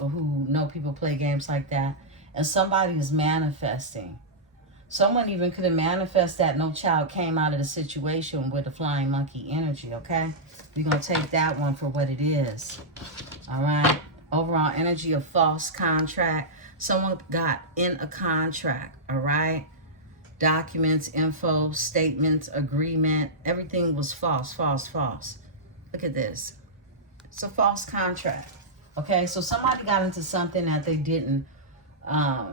who know people play games like that. And somebody is manifesting. Someone even could have manifested that no child came out of the situation with the flying monkey energy, okay? We're going to take that one for what it is, all right? Overall energy of false contract. Someone got in a contract, all right? Documents, info, statements, agreement, everything was false, false, false. Look at this. It's a false contract, okay? So somebody got into something that they didn't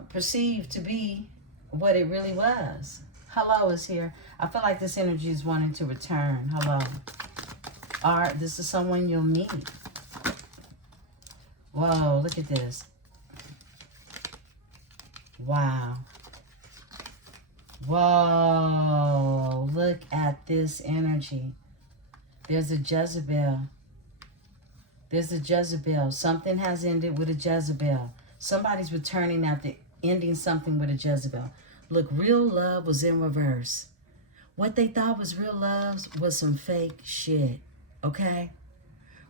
perceive to be what it really was. Hello is here. I feel like this energy is wanting to return. Hello. All right, this is someone you'll meet. Whoa, look at this. Wow. Whoa, look at this energy. There's a Jezebel. There's a Jezebel. Something has ended with a Jezebel. Somebody's returning after ending something with a Jezebel. Look, real love was in reverse. What they thought was real love was some fake shit, okay?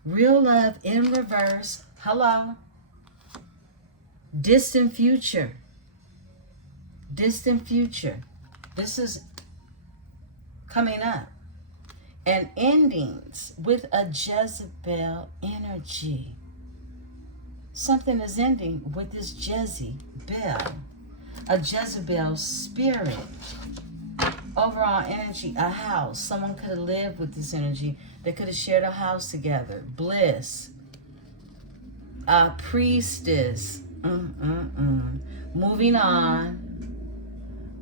Real love in reverse. Hello. Distant future. Distant future. This is coming up. And endings with a Jezebel energy. Something is ending with this Jezebel. A Jezebel spirit. Overall energy, a house. Someone could have lived with this energy. They could have shared a house together. Bliss. A priestess. Moving on.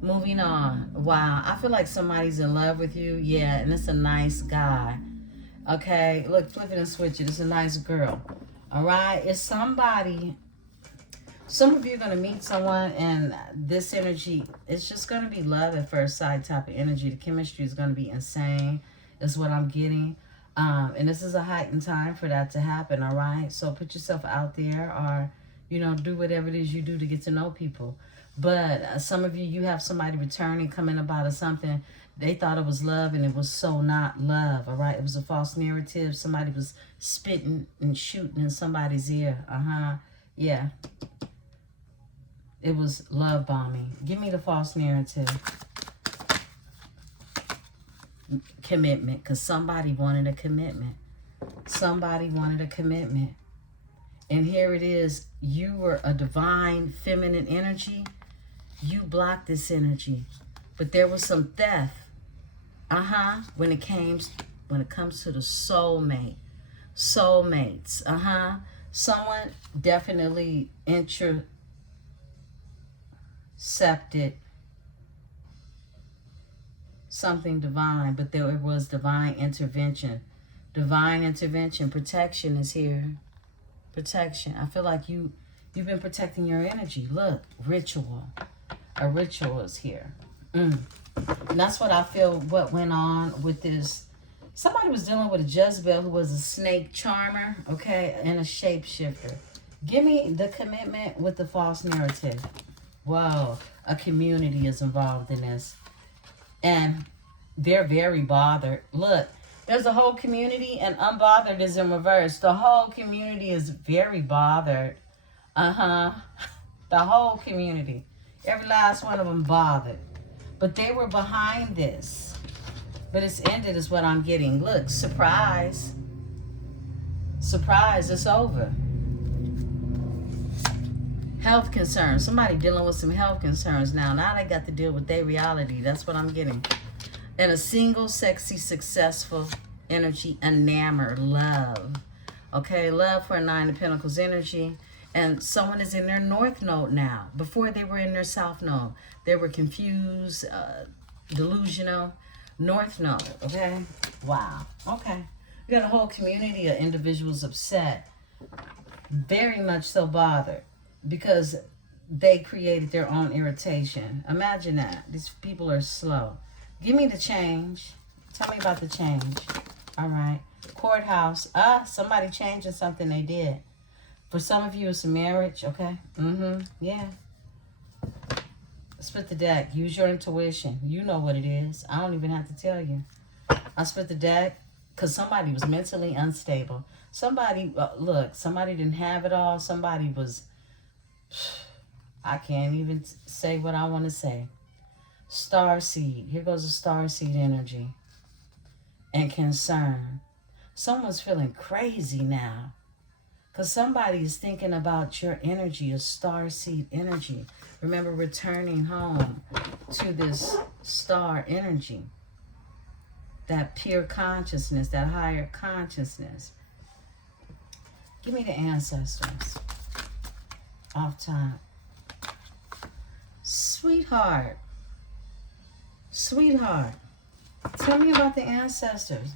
Moving on. Wow. I feel like somebody's in love with you. Yeah, and it's a nice guy. Okay. Look, flip it and switch it. It's a nice girl. All right. It's somebody. Some of you are going to meet someone, and this energy, it's just going to be love at first sight type of energy. The chemistry is going to be insane, is what I'm getting. And this is a heightened time for that to happen, all right? So put yourself out there, or, you know, do whatever it is you do to get to know people. But some of you, you have somebody returning, coming about something. They thought it was love, and it was so not love, all right? It was a false narrative. Somebody was spitting and shooting in somebody's ear. Yeah. It was love bombing. Give me the false narrative. Commitment, because somebody wanted a commitment. Somebody wanted a commitment. And here it is. You were a divine feminine energy. You blocked this energy. But there was some theft. When it comes to the soulmate. Soulmates. Someone definitely intercepted something divine, but there was divine intervention. Divine intervention. Protection is here. Protection. I feel like you've been protecting your energy. Look, ritual. A ritual is here. And that's what I feel what went on with this. Somebody was dealing with a Jezebel who was a snake charmer, okay, and a shapeshifter. Give me the commitment with the false narrative. Whoa, a community is involved in this. And they're very bothered. Look, there's a whole community, and unbothered is in reverse. The whole community is very bothered. The whole community. Every last one of them bothered. But they were behind this. But it's ended is what I'm getting. Look, surprise. Surprise, it's over. Health concerns. Somebody dealing with some health concerns now. Now they got to deal with their reality. That's what I'm getting. And a single, sexy, successful energy, enamored, love. Okay, love for a Nine of Pentacles energy. And someone is in their North Node now. Before they were in their South Node. They were confused, delusional. North Node, okay? Wow, okay. We got a whole community of individuals upset. Very much so bothered. Because they created their own irritation. Imagine that. These people are slow. Give me the change. Tell me about the change. All right. Courthouse. Somebody changing something they did. For some of you, it's a marriage, okay? Yeah. Split the deck. Use your intuition. You know what it is. I don't even have to tell you. I split the deck because somebody was mentally unstable. Somebody, look, somebody didn't have it all. Somebody was, I can't even say what I want to say. Starseed. Here goes the starseed energy. And concern. Someone's feeling crazy now. Because somebody is thinking about your energy, a starseed energy. Remember, returning home to this star energy. That pure consciousness, that higher consciousness. Give me the ancestors. Off top. Sweetheart. Sweetheart. Tell me about the ancestors.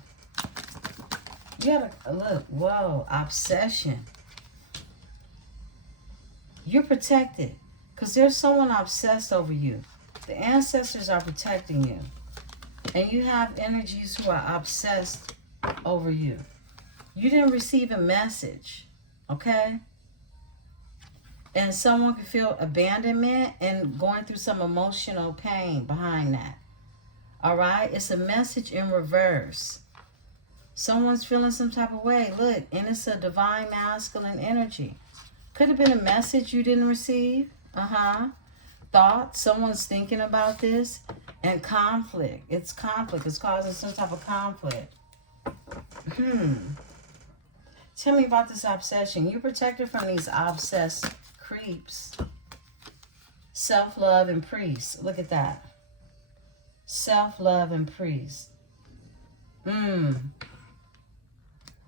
You gotta look. Whoa, obsession. You're protected because there's someone obsessed over you. The ancestors are protecting you, and you have energies who are obsessed over you. You didn't receive a message, okay? And someone could feel abandonment and going through some emotional pain behind that. All right, it's a message in reverse. Someone's feeling some type of way. Look, and it's a divine masculine energy. Could have been a message you didn't receive. Thought. Someone's thinking about this. And conflict. It's conflict. It's causing some type of conflict. Tell me about this obsession. You're protected from these obsessed creeps. Self-love and priest. Look at that. Self-love and priest.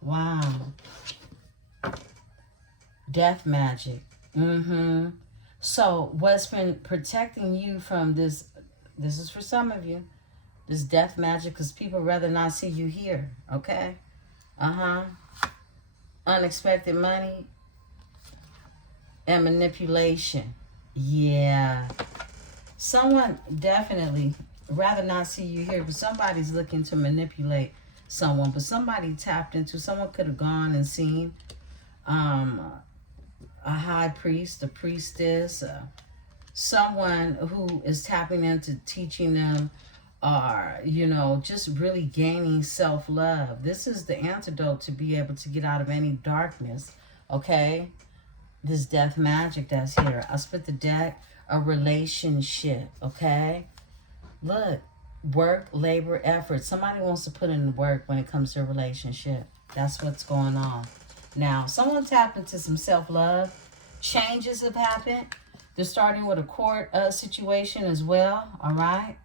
Wow. Death magic. So what's been protecting you from this is for some of you, this death magic, because people rather not see you here, okay? Unexpected money and manipulation. Yeah. Someone definitely rather not see you here, but somebody's looking to manipulate someone. But somebody tapped into, someone could have gone and seen a high priest, a priestess, someone who is tapping into teaching them or, just really gaining self-love. This is the antidote to be able to get out of any darkness, okay? This death magic that's here. I split the deck, a relationship, okay? Look, work, labor, effort. Somebody wants to put in the work when it comes to a relationship. That's what's going on. Now, someone tapped into some self-love. Changes have happened. They're starting with a court situation as well, all right?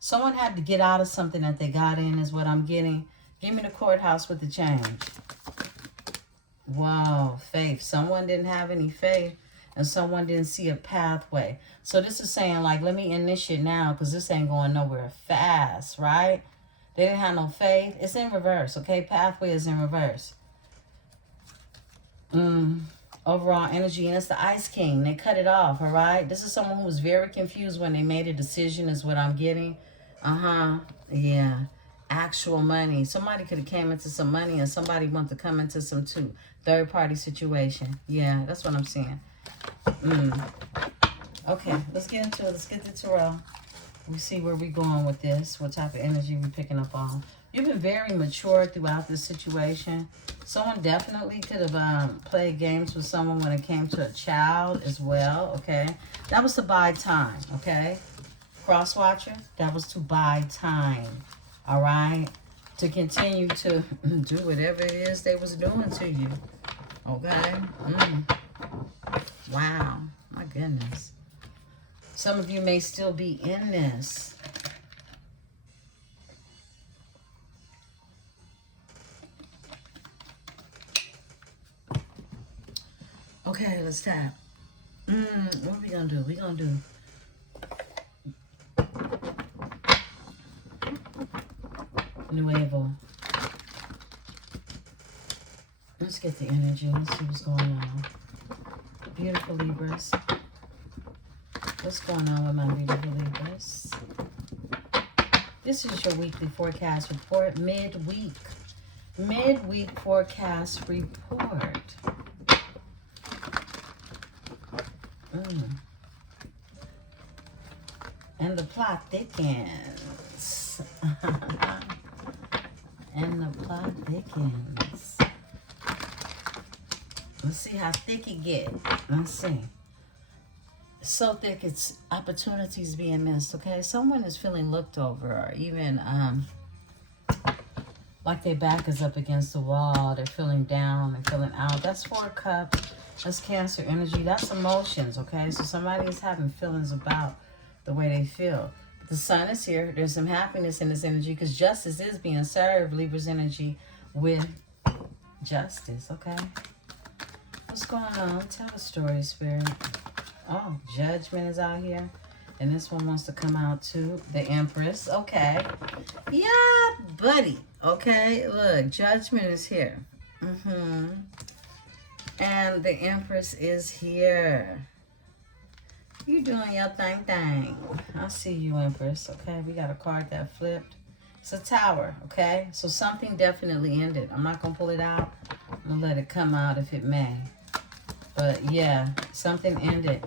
Someone had to get out of something that they got in is what I'm getting. Give me the courthouse with the change. Wow, faith. Someone didn't have any faith and someone didn't see a pathway. So this is saying, like, let me end this shit now because this ain't going nowhere fast, right? They didn't have no faith. It's in reverse, okay? Pathway is in reverse. Overall energy, and it's the Ice King. They cut it off, all right? This is someone who was very confused when they made a decision is what I'm getting. Yeah. Actual money. Somebody could have came into some money and somebody wanted to come into some too. Third-party situation. Yeah, that's what I'm seeing. Okay, let's get into it. Let's get to Tarot. We see where we're going with this. What type of energy we're picking up on. You've been very mature throughout this situation. Someone definitely could have played games with someone when it came to a child as well, okay? That was to buy time, okay? Cross-watcher, that was to buy time, all right? To continue to do whatever it is they was doing to you, okay? Wow, my goodness. Some of you may still be in this. Okay, let's tap. What are we gonna do? We gonna do Nuevo. Let's get the energy. Let's see what's going on. Beautiful Libras. What's going on with my beautiful Libras? This is your weekly forecast report, midweek. Midweek forecast report. And the plot thickens. And the plot thickens. Let's see how thick it gets. Let's see. So thick it's opportunities being missed, okay? Someone is feeling looked over, or even like their back is up against the wall. They're feeling down and feeling out. That's 4 cups. That's Cancer energy. That's emotions, okay? So somebody is having feelings about the way they feel. The sun is here. There's some happiness in this energy because justice is being served. Libra's energy with justice, okay? What's going on? Tell a story, Spirit. Oh, Judgment is out here. And this one wants to come out too. The Empress. Okay. Yeah, buddy. Okay, look. Judgment is here. And the Empress is here. You doing your thing. I see you, Empress. Okay, we got a card that flipped. It's a Tower, okay? So something definitely ended. I'm not going to pull it out. I'm going to let it come out if it may. But yeah, something ended.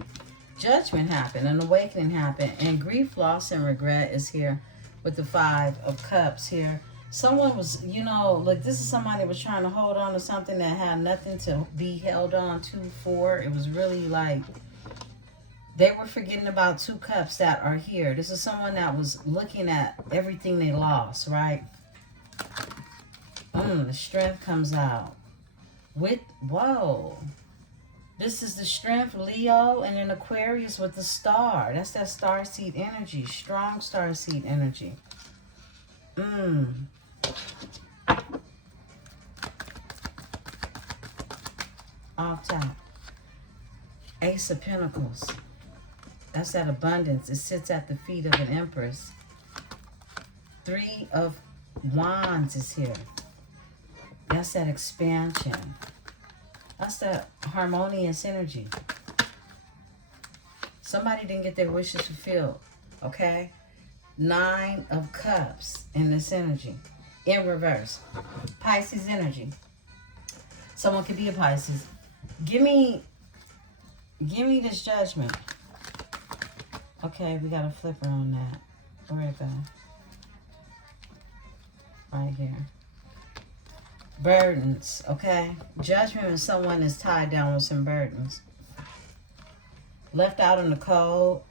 Judgment happened. An awakening happened. And grief, loss, and regret is here with the 5 of Cups here. Someone was, you know, like this is somebody that was trying to hold on to something that had nothing to be held on to for. It was really like they were forgetting about 2 cups that are here. This is someone that was looking at everything they lost, right? The strength comes out. Whoa. This is the strength, Leo, and then Aquarius with the star. That's that star seed energy. Strong star seed energy. Off top. Ace of Pentacles. That's that abundance. It sits at the feet of an Empress. 3 of Wands is here. That's that expansion. That's that harmonious energy. Somebody didn't get their wishes fulfilled. Okay? 9 of Cups in this energy. In reverse. Pisces energy. Someone could be a Pisces. Give me this Judgment. Okay, we got a flipper on that. Where'd it go? Right here. Burdens, okay? Judgment when someone is tied down with some burdens. Left out in the cold.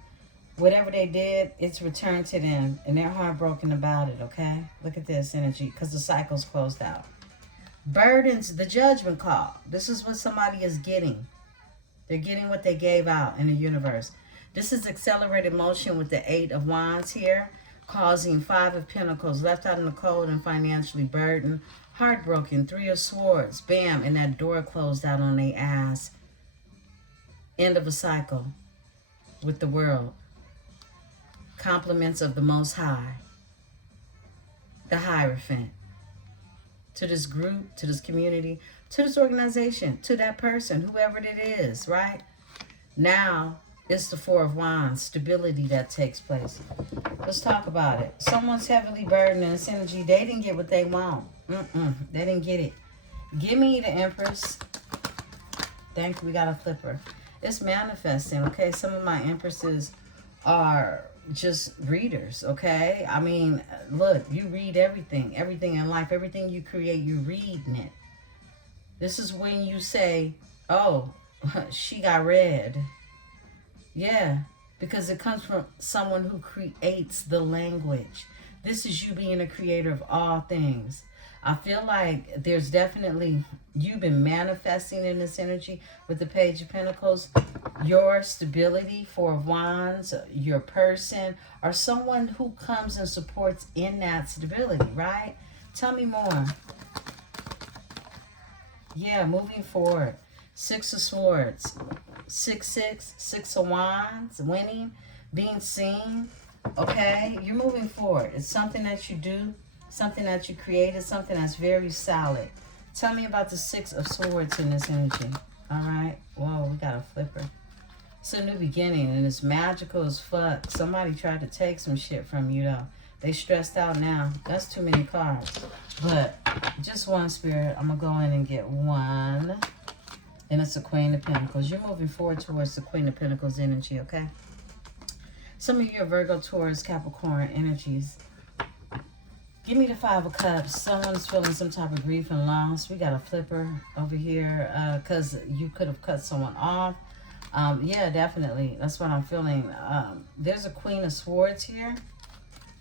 Whatever they did, it's returned to them. And they're heartbroken about it, okay? Look at this energy, because the cycle's closed out. Burdens, the judgment call. This is what somebody is getting. They're getting what they gave out in the universe. This is accelerated motion with the 8 of Wands here, causing 5 of Pentacles, left out in the cold and financially burdened, heartbroken, 3 of Swords, bam, and that door closed out on their ass. End of a cycle with the world. Compliments of the Most High, the Hierophant, to this group, to this community, to this organization, to that person, whoever it is, right? Now, it's the 4 of Wands, stability that takes place. Let's talk about it. Someone's heavily burdened in this energy. They didn't get what they want. They didn't get it. Give me the Empress. Thank you. We got a flipper. It's manifesting, okay? Some of my Empresses are just readers, okay? I mean, look, you read everything. Everything in life. Everything you create, you're reading it. This is when you say, oh, she got read. Yeah, because it comes from someone who creates the language. This is you being a creator of all things. I feel like there's definitely, you've been manifesting in this energy with the Page of Pentacles. Your stability, 4 of Wands, your person, or someone who comes and supports in that stability, right? Tell me more. Yeah, moving forward. Six of Swords. 6, 6 of Wands. Winning. Being seen. Okay? You're moving forward. It's something that you do. Something that you created. Something that's very solid. Tell me about the 6 of Swords in this energy. Alright? Whoa, we got a flipper. It's a new beginning, and it's magical as fuck. Somebody tried to take some shit from you, though. They stressed out now. That's too many cards. But just one, Spirit. I'm going to go in and get one. And it's a Queen of Pentacles. You're moving forward towards the Queen of Pentacles energy, okay? Some of you are Virgo, Taurus, Capricorn energies. Give me the 5 of Cups. Someone's feeling some type of grief and loss. We got a flipper over here because you could have cut someone off. Yeah, definitely. That's what I'm feeling. There's a Queen of Swords here.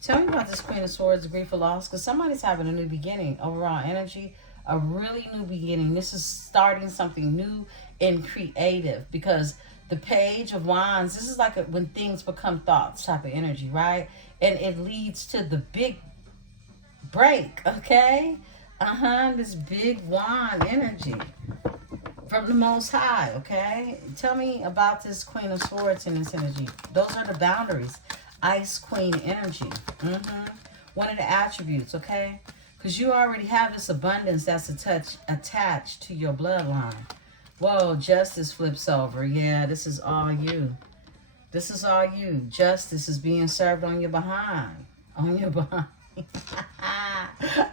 Tell me about this Queen of Swords, grief or loss, because somebody's having a new beginning. Overall energy, a really new beginning. This is starting something new and creative, because the Page of Wands, this is like when things become thoughts type of energy, right? And it leads to the big break, okay? This big wand energy from the Most High, okay? Tell me about this Queen of Swords in this energy. Those are the boundaries. Ice Queen energy. One of the attributes, okay? Because you already have this abundance that's attached to your bloodline. Whoa, Justice flips over. Yeah, this is all you. This is all you. Justice is being served on your behind. On your behind.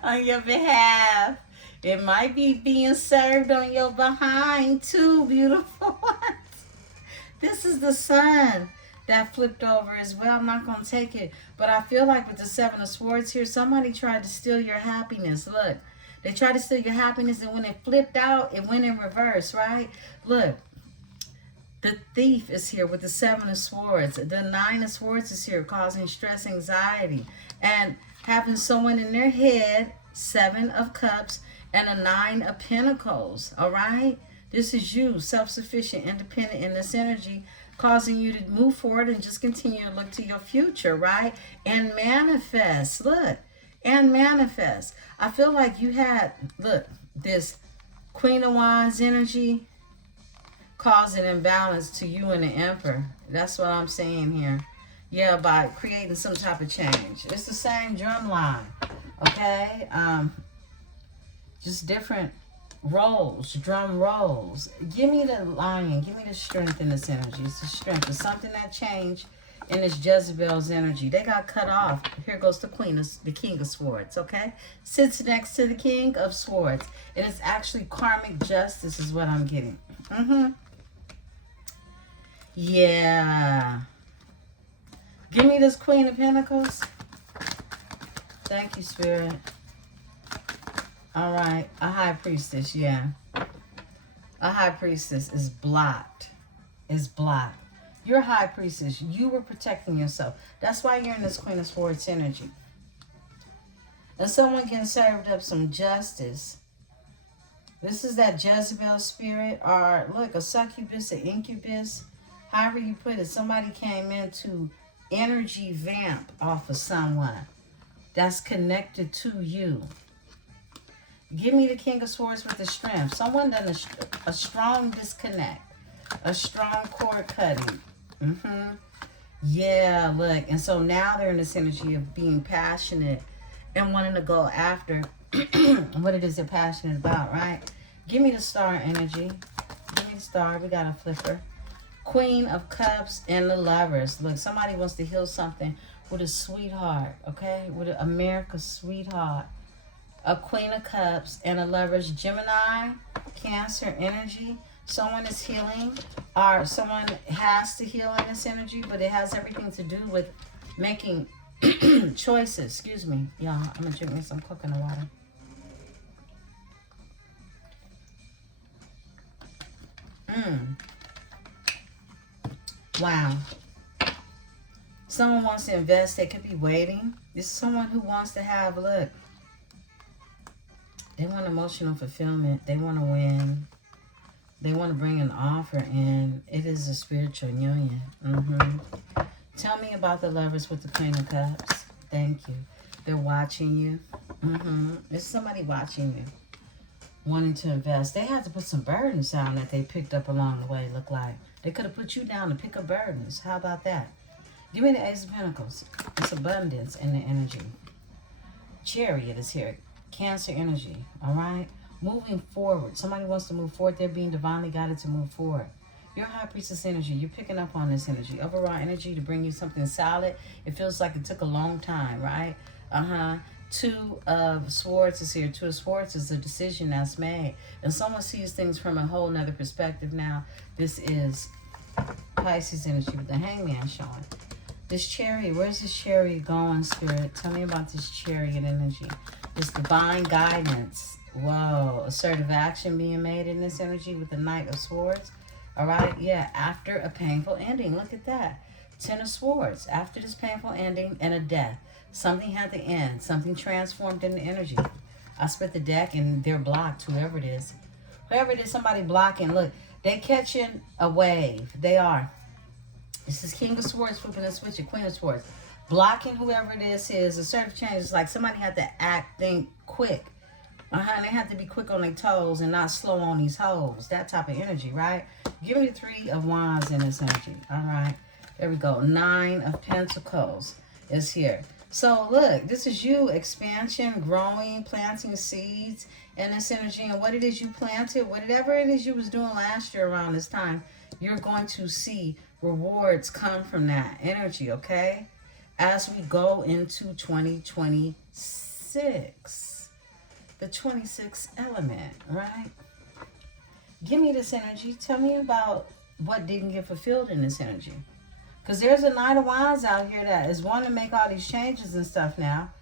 On your behalf. It might be being served on your behind too, beautiful ones. This is the Sun that flipped over as well. I'm not going to take it. But I feel like with the 7 of Swords here, somebody tried to steal your happiness. Look, they tried to steal your happiness, and when it flipped out, it went in reverse, right? Look, the Thief is here with the 7 of Swords. The 9 of Swords is here, causing stress, anxiety, and having someone in their head, 7 of Cups, and a 9 of Pentacles, all right? This is you, self-sufficient, independent in this energy, causing you to move forward and just continue to look to your future, right? And manifest, look, and manifest. I feel like you had, look, this Queen of Wands energy causing imbalance to you and the Emperor. That's what I'm saying here. Yeah, by creating some type of change. It's the same drum line, okay? Just different rolls, drum rolls. Give me the Lion. Give me the strength in this energy. It's the strength. It's something that changed in this Jezebel's energy. They got cut off. Here goes the King of Swords, okay? Sits next to the King of Swords. And it's actually karmic justice is what I'm getting. Yeah. Give me this Queen of Pentacles. Thank you, Spirit. All right, a High Priestess, yeah. A High Priestess is blocked. Is blocked. You're a High Priestess. You were protecting yourself. That's why you're in this Queen of Swords energy. And someone getting served up some justice. This is that Jezebel spirit, or look, a succubus, an incubus. However you put it, somebody came in to energy vamp off of someone that's connected to you. Give me the King of Swords with the strength. Someone done a strong disconnect. A strong cord cutting. Yeah, look. And so now they're in this energy of being passionate and wanting to go after what it is they're passionate about, right? Give me the Star energy. Give me the Star. We got a flipper. Queen of Cups and the Lovers. Look, somebody wants to heal something with a sweetheart, okay? With an America's sweetheart. A Queen of Cups and a Lovers. Gemini, Cancer energy. Someone is healing, or someone has to heal in this energy, but it has everything to do with making choices. Excuse me, y'all. I'm going to drink me some coconut water. Wow. Someone wants to invest. They could be waiting. This is someone who wants to have, look, they want emotional fulfillment. They want to win. They want to bring an offer in. It is a spiritual union. Tell me about the Lovers with the Queen of Cups. Thank you. They're watching you. There's somebody watching you. wanting to invest. They had to put some burdens down that they picked up along the way, look like. They could have put you down to pick up burdens. How about that? Give me the Ace of Pentacles. It's abundance in the energy. Chariot is here. Cancer energy, all right? Moving forward. Somebody wants to move forward. They're being divinely guided to move forward. Your High Priestess energy, you're picking up on this energy. Overall energy to bring you something solid. It feels like it took a long time, right? Two of Swords is here. Two of Swords is a decision that's made. And someone sees things from a whole nother perspective now. This is Pisces energy with the Hangman showing. This Chariot, where's this Chariot going, Spirit? Tell me about this Chariot energy. This divine guidance. Whoa, assertive action being made in this energy with the Knight of Swords. All right, yeah, after a painful ending. Look at that. Ten of Swords. After this painful ending and a death. Something had to end. Something transformed in the energy. I split the deck and they're blocked, whoever it is. Whoever it is, somebody blocking. Look, they catching a wave. They are. This is King of Swords flipping a switch, Queen of Swords. Blocking whoever this is. Assertive change is like somebody had to think quick. They have to be quick on their toes and not slow on these hoes. That type of energy, right? Give me the Three of Wands in this energy. All right. There we go. Nine of Pentacles is here. So, look, this is you. Expansion, growing, planting seeds in this energy. And what it is you planted, whatever it is you was doing last year around this time, you're going to see rewards come from that energy, okay? As we go into 2026. The 26th element, right? Give me this energy. Tell me about what didn't get fulfilled in this energy. Because there's a Knight of Wands out here that is wanting to make all these changes and stuff now.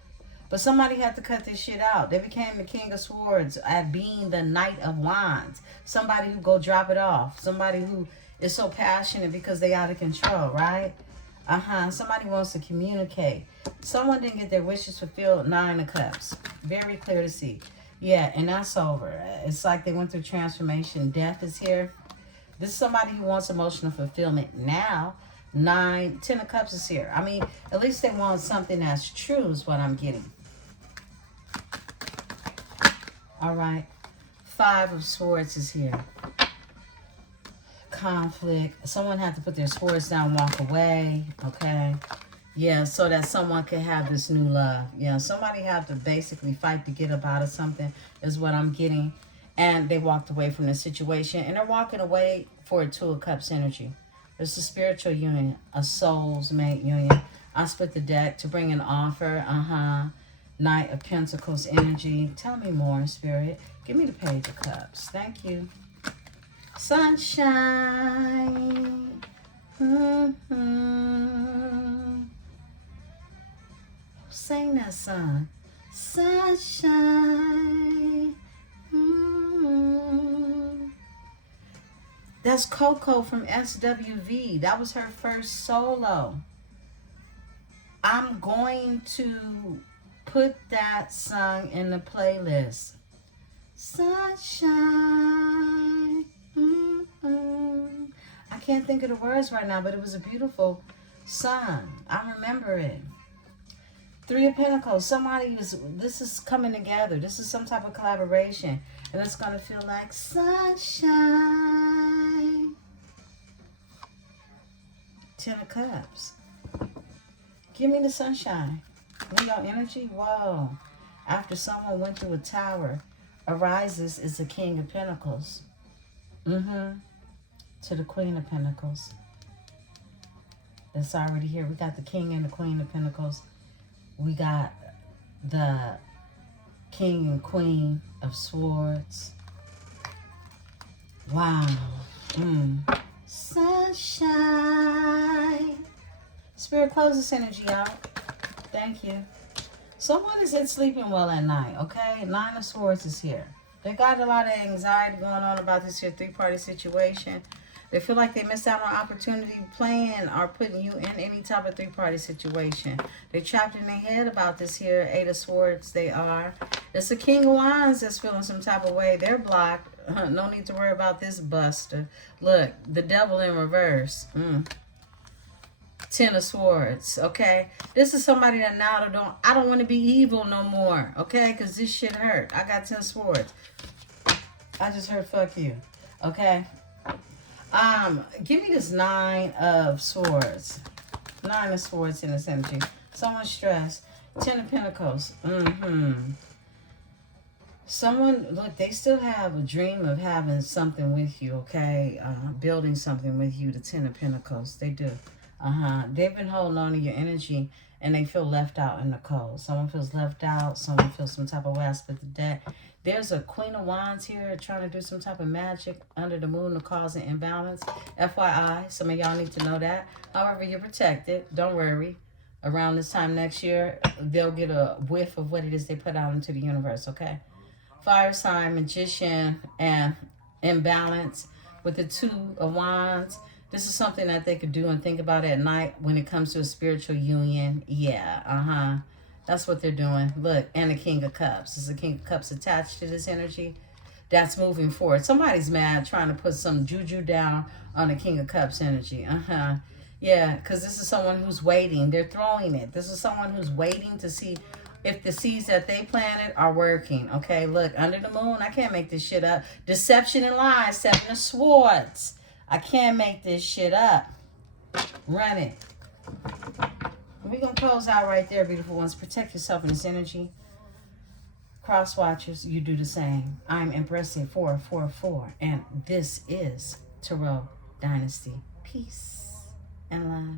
But somebody had to cut this shit out. They became the King of Swords at being the Knight of Wands. Somebody who go drop it off. Somebody who is so passionate because they out of control, right? Somebody wants to communicate. Someone didn't get their wishes fulfilled. Nine of Cups. Very clear to see. Yeah, and that's over. It's like they went through transformation. Death is here. This is somebody who wants emotional fulfillment now. Ten of Cups is here. I mean, at least they want something that's true is what I'm getting. All right. Five of Swords is here. Conflict. Someone had to put their swords down, walk away. Okay. Yeah, so that someone can have this new love. Yeah, somebody had to basically fight to get up out of something is what I'm getting. And they walked away from the situation. And they're walking away for a Two of Cups energy. It's a spiritual union, a soul's mate union. I split the deck to bring an offer. Knight of Pentacles energy. Tell me more, Spirit. Give me the Page of Cups. Thank you. Sunshine. Sing that song. Sunshine. That's Coco from SWV. That was her first solo. I'm going to put that song in the playlist. Sunshine. I can't think of the words right now, but it was a beautiful song. I remember it. Three of Pentacles. This is coming together. This is some type of collaboration. And it's going to feel like sunshine. Ten of Cups. Give me the sunshine. Leo energy. Whoa. After someone went through a tower, arises is the King of Pentacles. To the Queen of Pentacles. It's already here. We got the King and the Queen of Pentacles. We got the King and Queen of Swords. Wow. Sunshine. Spirit, close this energy out. Thank you. Someone isn't sleeping well at night, okay? Nine of Swords is here. They got a lot of anxiety going on about this here three-party situation. They feel like they missed out on opportunity playing or putting you in any type of three-party situation. They're trapped in their head about this here. Eight of Swords, they are. It's the King of Wands that's feeling some type of way. They're blocked. No need to worry about this buster. Look, the Devil in reverse. Ten of Swords, okay? This is somebody that now I don't want to be evil no more, okay? Because this shit hurt. I got 10 swords. I just heard fuck you. Okay. Give me this 9 of Swords. 9 of Swords in this energy. Someone stressed. 10 of Pentacles. Someone, look, they still have a dream of having something with you, okay? Building something with you, the 10 of Pentacles. They do. They've been holding on to your energy, and they feel left out in the cold. Someone feels left out. Someone feels some type of aspect of that. There's a Queen of Wands here trying to do some type of magic under the moon to cause an imbalance. FYI, some of y'all need to know that. However, you're protected. Don't worry. Around this time next year, they'll get a whiff of what it is they put out into the universe, okay? Fire sign, magician, and imbalance with the 2 of Wands. This is something that they could do and think about at night when it comes to a spiritual union. Yeah, that's what they're doing. Look, and the King of Cups. Is the King of Cups attached to this energy? That's moving forward. Somebody's mad trying to put some juju down on the King of Cups energy. Yeah, because this is someone who's waiting. They're throwing it. This is someone who's waiting to see if the seeds that they planted are working. Okay, look, under the moon, I can't make this shit up. Deception and lies, 7 of Swords. I can't make this shit up. Run it. We're going to close out right there, beautiful ones. Protect yourself in this energy. Cross watchers, you do the same. I'm Emperesse 444, and this is Tarot Dynasty. Peace and love.